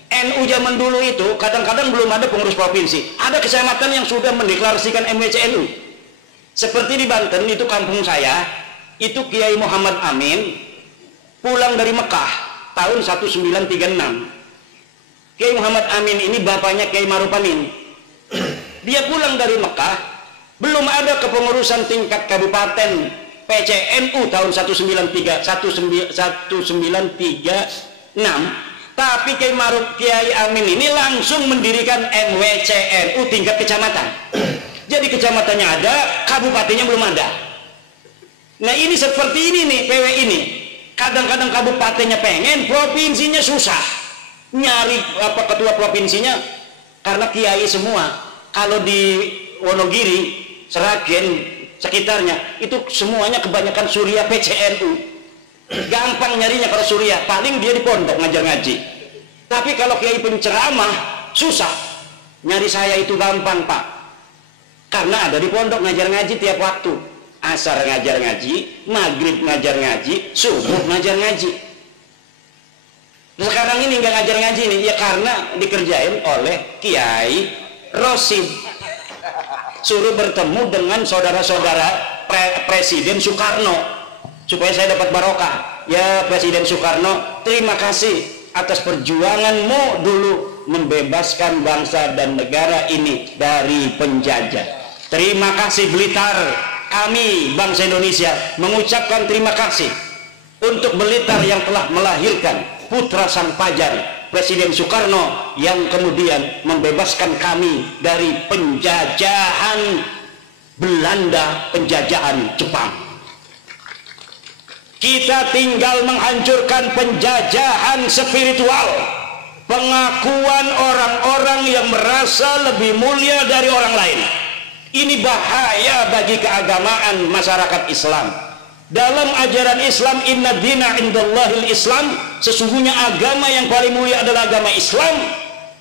NU zaman dulu itu kadang-kadang belum ada pengurus provinsi. Ada kecamatan yang sudah mendeklarasikan MWCNU. Seperti di Banten itu kampung saya, itu Kiai Muhammad Amin pulang dari Mekah tahun 1936. Kiai Muhammad Amin ini bapaknya Kiai Ma'ruf Amin. Dia pulang dari Mekah, belum ada kepengurusan tingkat kabupaten PCNU tahun 1936, tapi Kiai Amin ini langsung mendirikan MWCNU tingkat kecamatan. Jadi kecamatannya ada, kabupatennya belum ada. Nah ini seperti ini nih PWI ini. Kadang-kadang kabupatennya pengen, provinsinya susah. Nyari ketua provinsinya karena kiai semua. Kalau di Wonogiri, Seragen, sekitarnya itu semuanya kebanyakan Surya PCNU. Gampang nyarinya kalau Surya, paling dia di pondok ngajar ngaji. Tapi kalau kiai penceramah susah. Nyari saya itu gampang, Pak. Karena ada di pondok ngajar ngaji tiap waktu. Asar ngajar ngaji, maghrib ngajar ngaji, subuh ngajar ngaji. Sekarang ini nggak ngajar ngaji nih, ya karena dikerjain oleh Kiai Rosid. Suruh bertemu dengan saudara-saudara Presiden Soekarno supaya saya dapat barokah. Ya Presiden Soekarno, terima kasih atas perjuanganmu dulu membebaskan bangsa dan negara ini dari penjajah. Terima kasih Blitar, kami bangsa Indonesia mengucapkan terima kasih untuk Blitar yang telah melahirkan putra sang pajar Presiden Soekarno yang kemudian membebaskan kami dari penjajahan Belanda, penjajahan Jepang. Kita tinggal menghancurkan penjajahan spiritual, pengakuan orang-orang yang merasa lebih mulia dari orang lain. Ini bahaya bagi keagamaan masyarakat Islam. Dalam ajaran Islam, inna dina indallahil Islam, sesungguhnya agama yang paling mulia adalah agama Islam.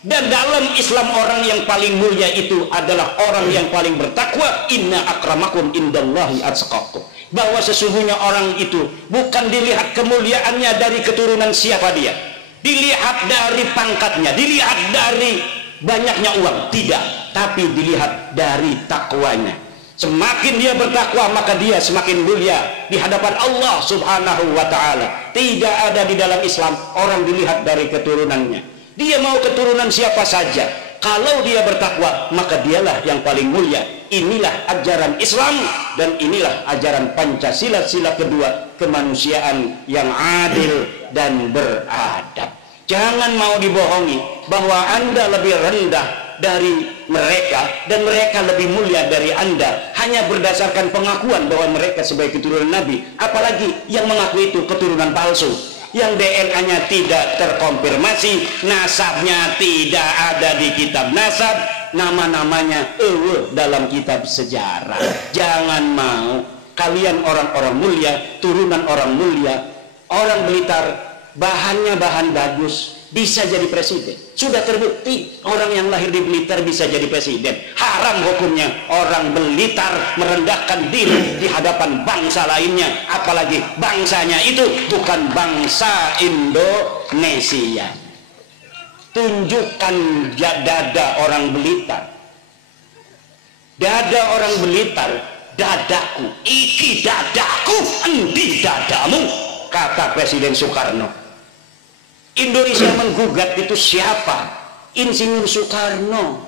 Dan dalam Islam orang yang paling mulia itu adalah orang yang paling bertakwa. Inna akramakum indallahi atqakum. Bahwa sesungguhnya orang itu bukan dilihat kemuliaannya dari keturunan siapa dia, dilihat dari pangkatnya, dilihat dari banyaknya uang, tidak, tapi dilihat dari takwanya. Semakin dia bertakwa maka dia semakin mulia di hadapan Allah Subhanahu wa ta'ala. Tidak ada di dalam Islam orang dilihat dari keturunannya. Dia mau keturunan siapa saja, kalau dia bertakwa maka dialah yang paling mulia. Inilah ajaran Islam dan inilah ajaran Pancasila, sila kedua, kemanusiaan yang adil dan beradab. Jangan mau dibohongi bahwa Anda lebih rendah dari mereka dan mereka lebih mulia dari Anda hanya berdasarkan pengakuan bahwa mereka sebagai keturunan Nabi. Apalagi yang mengaku itu keturunan palsu, yang DNA-nya tidak terkonfirmasi, nasabnya tidak ada di kitab nasab, nama-namanya dalam kitab sejarah. Jangan mau kalian orang-orang mulia, turunan orang mulia, orang Blitar, bahannya bahan bagus, bisa jadi presiden. Sudah terbukti orang yang lahir di Blitar bisa jadi presiden. Haram hukumnya orang Blitar merendahkan diri di hadapan bangsa lainnya, apalagi bangsanya itu bukan bangsa Indonesia. Tunjukkan dada orang Blitar. Dada orang Blitar, dadaku, iki dadaku, endi dadamu, kata Presiden Soekarno. Indonesia menggugat itu siapa? Insinyur Soekarno.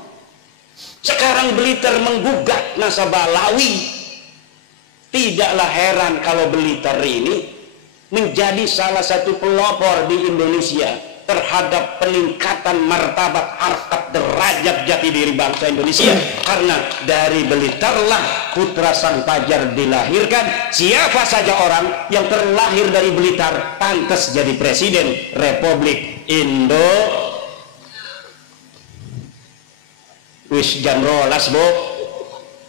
Sekarang Blitar menggugat nasabah Lawi. Tidaklah heran kalau Blitar ini menjadi salah satu pelopor di Indonesia terhadap peningkatan martabat, harkat, derajat jati diri bangsa Indonesia. Karena dari Blitarlah putra sang pajar dilahirkan. Siapa saja orang yang terlahir dari Blitar pantas jadi presiden Republik Indo. Wis jam rolas bo,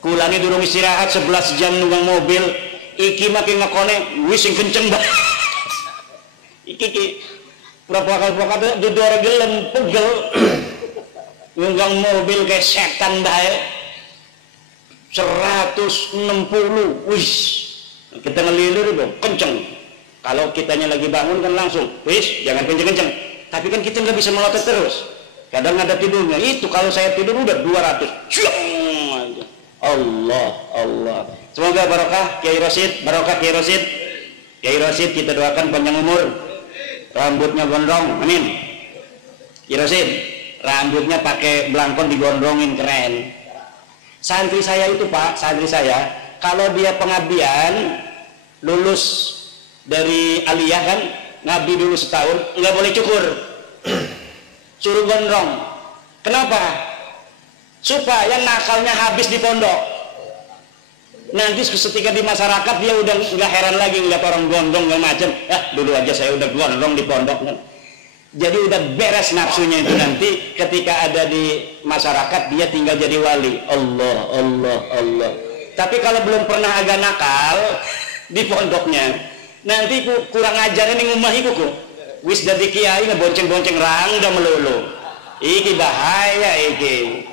kulani durung istirahat 11 jam nunggang mobil. Iki makin ngakone wis sing kenceng banget. Iki berapa kali duduk gelem pegel. Nggang mobil kayak setan bae. 160, wis. Kita ngelilir dong, kenceng. Kalau kitanya lagi bangun kan langsung, wis, jangan kenceng-kenceng. Tapi kan kita nggak bisa melotot terus. Kadang ada tidurnya. Itu kalau saya tidur udah 200. Allah. Semoga barokah Kiai Rosid, Kiai Rosid kita doakan panjang umur. Rambutnya gondrong, amin. Kiai Rosid, rambutnya pakai belangkon digondrongin, keren. Santri saya itu Pak, santri saya, kalau dia pengabdian, lulus dari aliyah kan, ngabdi dulu setahun, nggak boleh cukur. Suruh gondrong. Kenapa? Supaya nakalnya habis di pondok. Nanti ketika di masyarakat dia udah nggak heran lagi ngeliat orang gondrong nggak macam. Dulu aja saya udah gondrong di pondok kan. Jadi udah beres nafsunya itu, nanti ketika ada di masyarakat dia tinggal jadi wali. Allah. Tapi kalau belum pernah agak nakal di pondoknya, nanti kurang ajar ini ngumah iku ku. Wis dadi kiai ngebonceng-bonceng rangda melulu. Iki bahaya iki.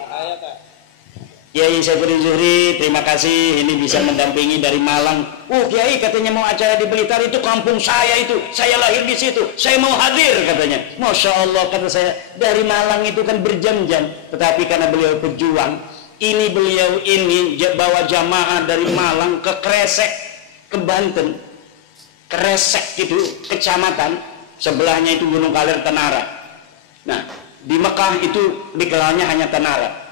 Kiai Saifuddin Zuhri, terima kasih ini bisa mendampingi dari Malang. Kiai katanya mau acara di Blitar, itu kampung saya itu. Saya lahir di situ. Saya mau hadir katanya. Masya Allah, kata saya, dari Malang itu kan berjam-jam. Tetapi karena beliau pejuang, beliau bawa jamaah dari Malang ke Kresek, ke Banten. Kresek itu kecamatan, sebelahnya itu Gunung Kaler Tenara. Nah, di Mekah itu dikenalnya hanya Tenara.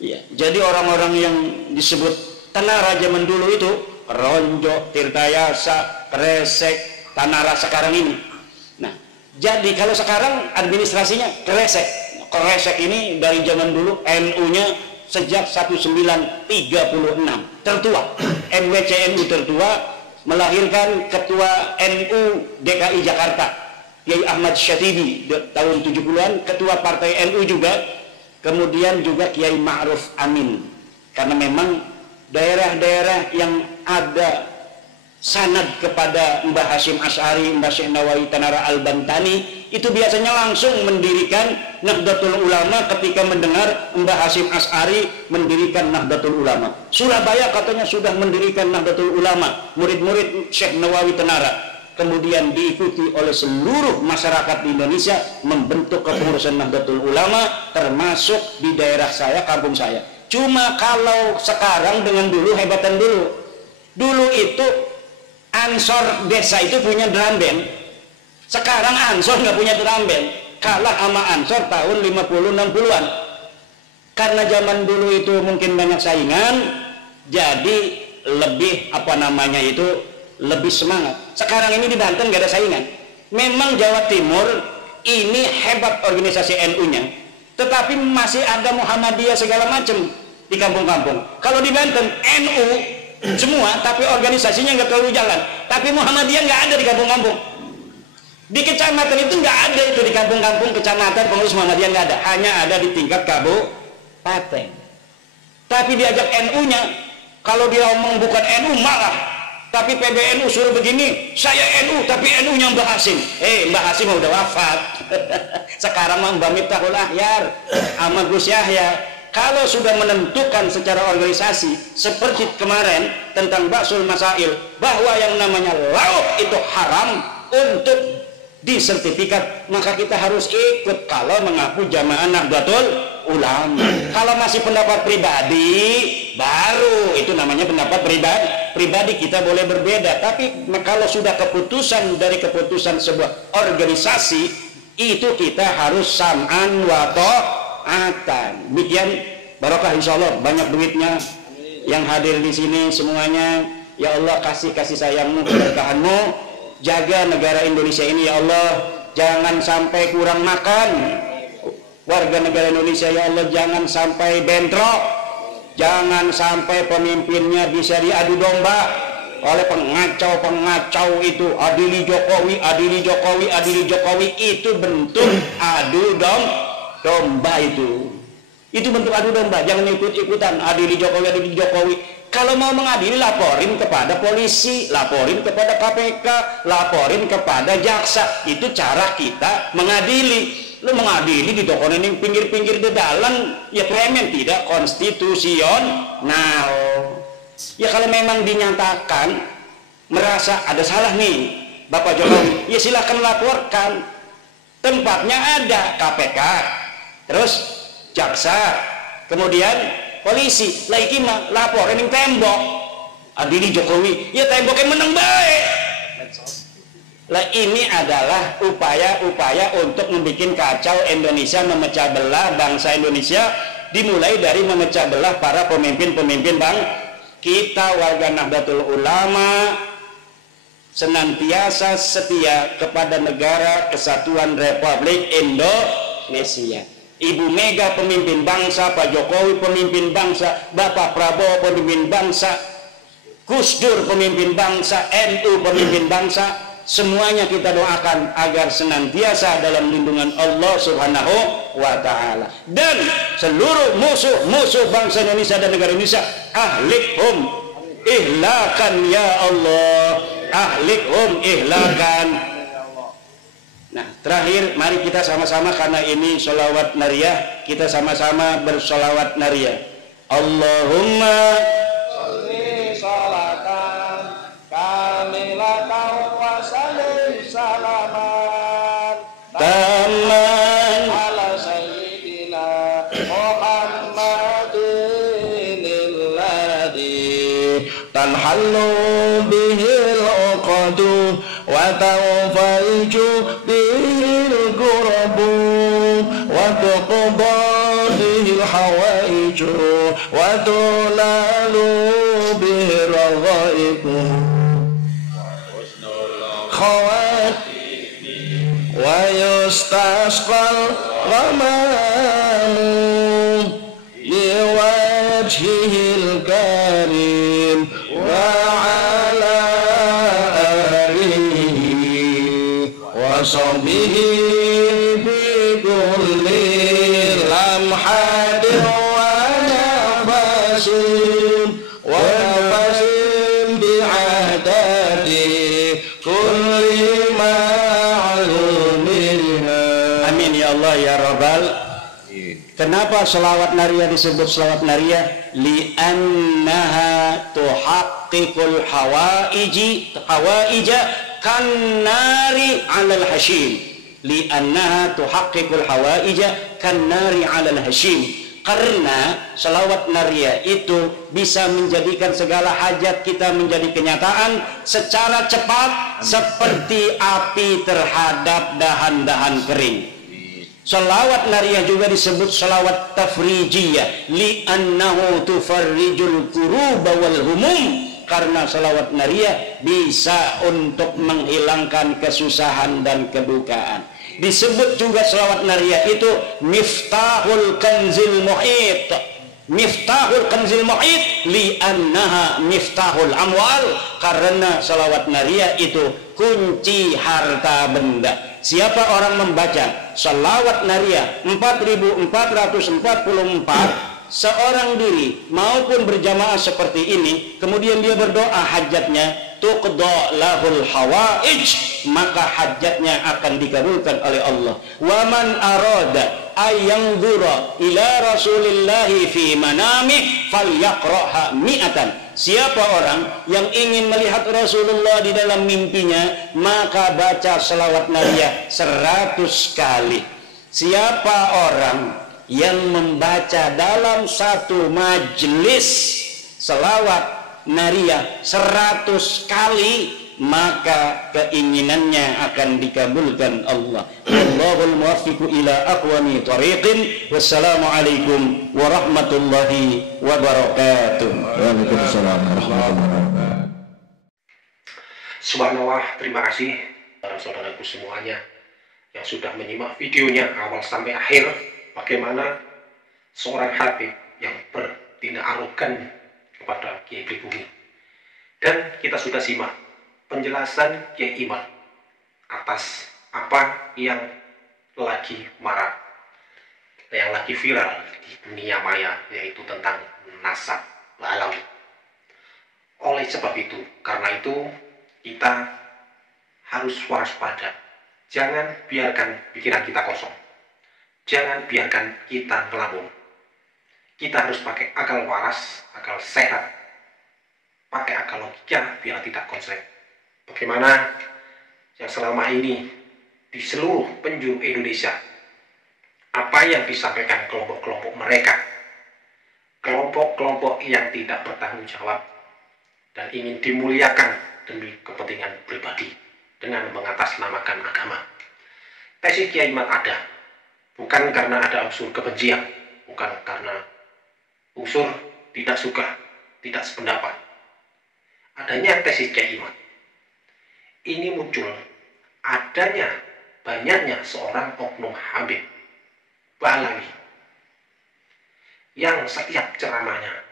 Ya, jadi orang-orang yang disebut Tenara zaman dulu itu Ronjo, Tirtayasa, Kresek, Tanara sekarang ini. Nah, jadi kalau sekarang administrasinya Kresek. Kresek ini dari zaman dulu NU-nya sejak 1936 tertua. MWCNU tertua, melahirkan ketua NU DKI Jakarta Kiai Ahmad Syatibi tahun 70-an, ketua partai NU juga. Kemudian juga Kiai Ma'ruf Amin, karena memang daerah-daerah yang ada sanad kepada Mbah Hasyim Asy'ari, Mbah Syekh Nawawi Tanara Al-Bantani, itu biasanya langsung mendirikan Nahdlatul Ulama ketika mendengar Mbah Hasyim Asy'ari mendirikan Nahdlatul Ulama. Surabaya katanya sudah mendirikan Nahdlatul Ulama, murid-murid Syekh Nawawi Tanara. Kemudian diikuti oleh seluruh masyarakat di Indonesia membentuk kepengurusan Nahdlatul Ulama, termasuk di daerah saya, kampung saya. Cuma kalau sekarang dengan dulu, hebatan dulu. Dulu itu Ansor desa itu punya drum band. Sekarang Ansor nggak punya drum band. Kalah sama Ansor tahun 50-60-an. Karena zaman dulu itu mungkin banyak saingan, jadi lebih lebih semangat. Sekarang ini di Banten nggak ada saingan. Memang Jawa Timur ini hebat organisasi NU-nya, tetapi masih ada Muhammadiyah segala macam di kampung-kampung. Kalau di Banten NU semua, tapi organisasinya nggak terlalu jalan. Tapi Muhammadiyah nggak ada di kampung-kampung. Di kecamatan itu nggak ada, itu di kampung-kampung kecamatan pengurus Muhammadiyah nggak ada, hanya ada di tingkat kabupaten. Tapi diajak NU-nya, kalau dia ngomong bukan NU marah. Tapi PBNU suruh begini, saya NU tapi NU-nya Mbah Hasyim. Mbah Hasyim udah wafat. Sekarang Mbah Miftahul Ahyar sama Gus Yahya. Kalau sudah menentukan secara organisasi seperti kemarin tentang Ba'sul Masail, bahwa yang namanya lauk itu haram untuk disertifikat, maka kita harus ikut kalau mengaku jamaah Nahdlatul Ulama. Kalau masih pendapat pribadi, baru itu namanya pendapat pribadi, kita boleh berbeda. Tapi kalau sudah keputusan dari keputusan sebuah organisasi, itu kita harus sam'an wa ta'atan. Demikian, barokah insyaallah, banyak duitnya yang hadir di sini semuanya. Ya Allah, kasih sayangmu, keberkahanmu, jaga negara Indonesia ini ya Allah, jangan sampai kurang makan warga negara Indonesia ya Allah, jangan sampai bentrok, jangan sampai pemimpinnya bisa diadu domba oleh pengacau itu. Adili Jokowi, itu bentuk adu domba, itu bentuk adu domba. Jangan ikut-ikutan adili Jokowi. Kalau mau mengadili, laporin kepada polisi, laporin kepada KPK, laporin kepada jaksa. Itu cara kita mengadili. lu mengadili di toko ini pinggir-pinggir di dalam, ya premen tidak konstitusional. Ya kalau memang dinyatakan merasa ada salah nih Bapak Jokowi, ya silakan laporkan. Tempatnya ada KPK, terus jaksa, kemudian polisi. Lah iki mah laporan yang tembok. Adili Jokowi, ya temboknya menang baik. Lah ini adalah upaya-upaya untuk membuat kacau Indonesia, memecah belah bangsa Indonesia, dimulai dari memecah belah para pemimpin-pemimpin kita. Warga Nahdlatul Ulama senantiasa setia kepada negara kesatuan Republik Indonesia. Ibu Mega pemimpin bangsa, Pak Jokowi pemimpin bangsa, Bapak Prabowo pemimpin bangsa, Gus Dur pemimpin bangsa, NU pemimpin bangsa. Semuanya kita doakan agar senantiasa dalam lindungan Allah Subhanahu wa Ta'ala. Dan seluruh musuh-musuh bangsa Indonesia dan negara Indonesia, ahlikhum ihlakan ya Allah, ahlikhum ihlakan. Nah, terakhir mari kita sama-sama, karena ini sholawat nariyah, kita sama-sama bersolawat nariyah. Allahumma sholli sholatan kamilatan wa sallim salaman taman ala sayyidina Muhammadin alladhi tanhallu bihil uqadu wa tanfaju bihil qurabu wa tuqda bihil hawaiju wa tunalu bihil ghaibu khawat wa yustasqal ghamamu biwajhihil karim wa ala alihi wa sahbihi bi kulli lamhadin wa nafasin wa nafasin bi'adadi kulli ma'luminha. Amin ya Allah ya Rabbal. Kenapa sholawat nariyah disebut sholawat nariyah? Li'annaha tuhaqqiqul hawaija kannari 'alal hashim. Li'annaha tuhaqqiqul hawaija kannari 'alal hashim. Karena sholawat nariyah itu bisa menjadikan segala hajat kita menjadi kenyataan secara cepat seperti api terhadap dahan-dahan kering. Sholawat nariyah juga disebut sholawat tafrijiyah li'annahu tufarrijul kuruba wal humum, karena sholawat nariyah bisa untuk menghilangkan kesusahan dan kedukaan. Disebut juga sholawat nariyah itu miftahul kanzil muhit. Miftahul kanzil muhit li'annaha miftahul amwal, karena sholawat nariyah itu kunci harta benda. Siapa orang membaca sholawat nariyah 4444 seorang diri maupun berjamaah seperti ini, kemudian dia berdoa hajatnya, tuqda lahul hawaij, maka hajatnya akan dikabulkan oleh Allah. Wa man arada ayanzura ila rasulillahi fi manamih falyaqraha mi'atan. Siapa orang yang ingin melihat Rasulullah di dalam mimpinya, maka baca selawat nariyah 100 kali. Siapa orang yang membaca dalam satu majelis selawat nariyah 100 kali, maka keinginannya akan dikabulkan Allah. Allahul muwaffiqu ila aqwami thariqin. Wassalamualaikum warahmatullahi wabarakatuh. Waalaikumsalam warahmatullahi wabarakatuh. Subhanallah, terima kasih para saudaraku semuanya yang sudah menyimak videonya awal sampai akhir. Bagaimana seorang habib yang bertindak arogan kepada Kiai Pribumi. Dan kita sudah simak penjelasan Kiai Iman atas apa yang lagi marak, yang lagi viral di dunia maya, yaitu tentang nasab balawi. Oleh sebab itu, karena itu kita harus waspada. Jangan biarkan pikiran kita kosong. Jangan biarkan kita ngelamun. Kita harus pakai akal waras, akal sehat, pakai akal logika biar tidak konslet. Bagaimana yang selama ini di seluruh penjuru Indonesia, apa yang disampaikan kelompok-kelompok mereka, kelompok-kelompok yang tidak bertanggung jawab dan ingin dimuliakan demi kepentingan pribadi dengan mengatasnamakan agama. Tesis Kiai Mat ada, bukan karena ada unsur kebencian, bukan karena unsur tidak suka, tidak sependapat. Adanya tesis Kiai Mat ini muncul adanya banyaknya seorang oknum Habib Balawi yang setiap ceramahnya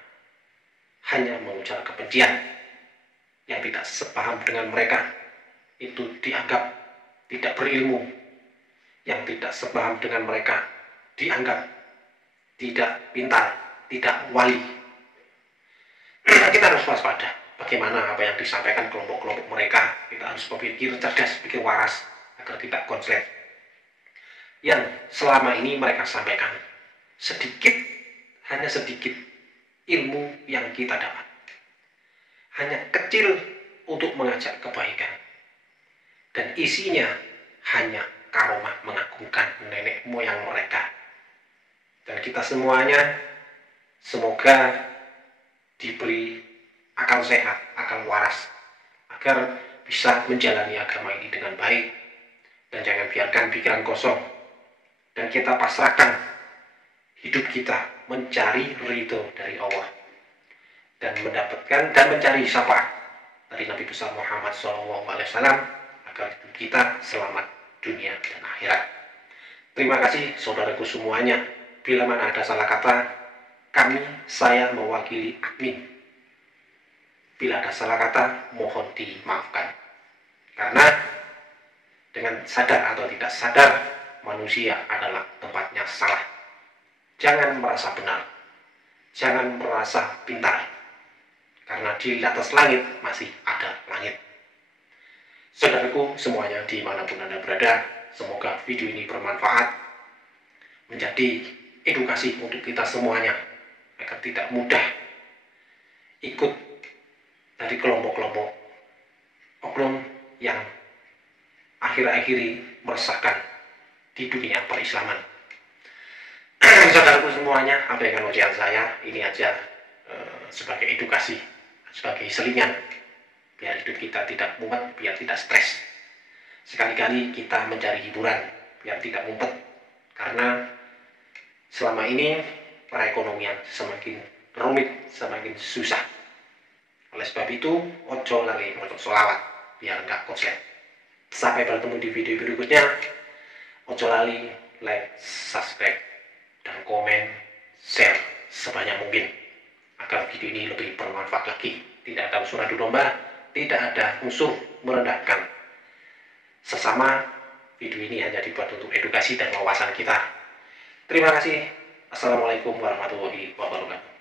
hanya mengujar kebencian, yang tidak sepaham dengan mereka itu dianggap tidak berilmu, yang tidak sepaham dengan mereka dianggap tidak pintar, tidak wali. Kita harus waspada bagaimana apa yang disampaikan kelompok-kelompok mereka. Kita harus berpikir cerdas, berpikir waras agar tidak konslet. Yang selama ini mereka sampaikan sedikit, hanya sedikit ilmu yang kita dapat, hanya kecil untuk mengajak kebaikan, dan isinya hanya karomah mengagungkan nenek moyang mereka. Dan kita semuanya semoga diberi akal sehat, akal waras, agar bisa menjalani agama ini dengan baik, dan jangan biarkan pikiran kosong, dan kita pasrahkan hidup kita mencari ridho dari Allah dan mendapatkan dan mencari syafaat dari Nabi besar Muhammad SAW agar hidup kita selamat dunia dan akhirat. Terima kasih saudaraku semuanya. Bila mana ada salah kata, saya mewakili admin. Bila ada salah kata, mohon dimaafkan. Karena dengan sadar atau tidak sadar, manusia adalah tempatnya salah. Jangan merasa benar, jangan merasa pintar, karena di atas langit masih ada langit. Saudaraku semuanya dimanapun Anda berada, semoga video ini bermanfaat, menjadi edukasi untuk kita semuanya, agar tidak mudah ikut dari kelompok-kelompok oknum yang akhir-akhir ini meresahkan di dunia perislaman. Saudaraku semuanya, abaikan ujian saya ini aja sebagai edukasi, sebagai selingan, biar hidup kita tidak mumet, biar tidak stres. Sekali-kali kita mencari hiburan biar tidak mumpet, karena selama ini perekonomian semakin rumit, semakin susah. Oleh sebab itu, ojo lali ojo sholawat biar nggak konslet. Sampai bertemu di video berikutnya. Ojo lali like, subscribe, dan komen, share sebanyak mungkin agar video ini lebih bermanfaat lagi. Tidak ada unsur adu domba, tidak ada unsur merendahkan sesama. Video ini hanya dibuat untuk edukasi dan wawasan kita. Terima kasih. Assalamualaikum warahmatullahi wabarakatuh.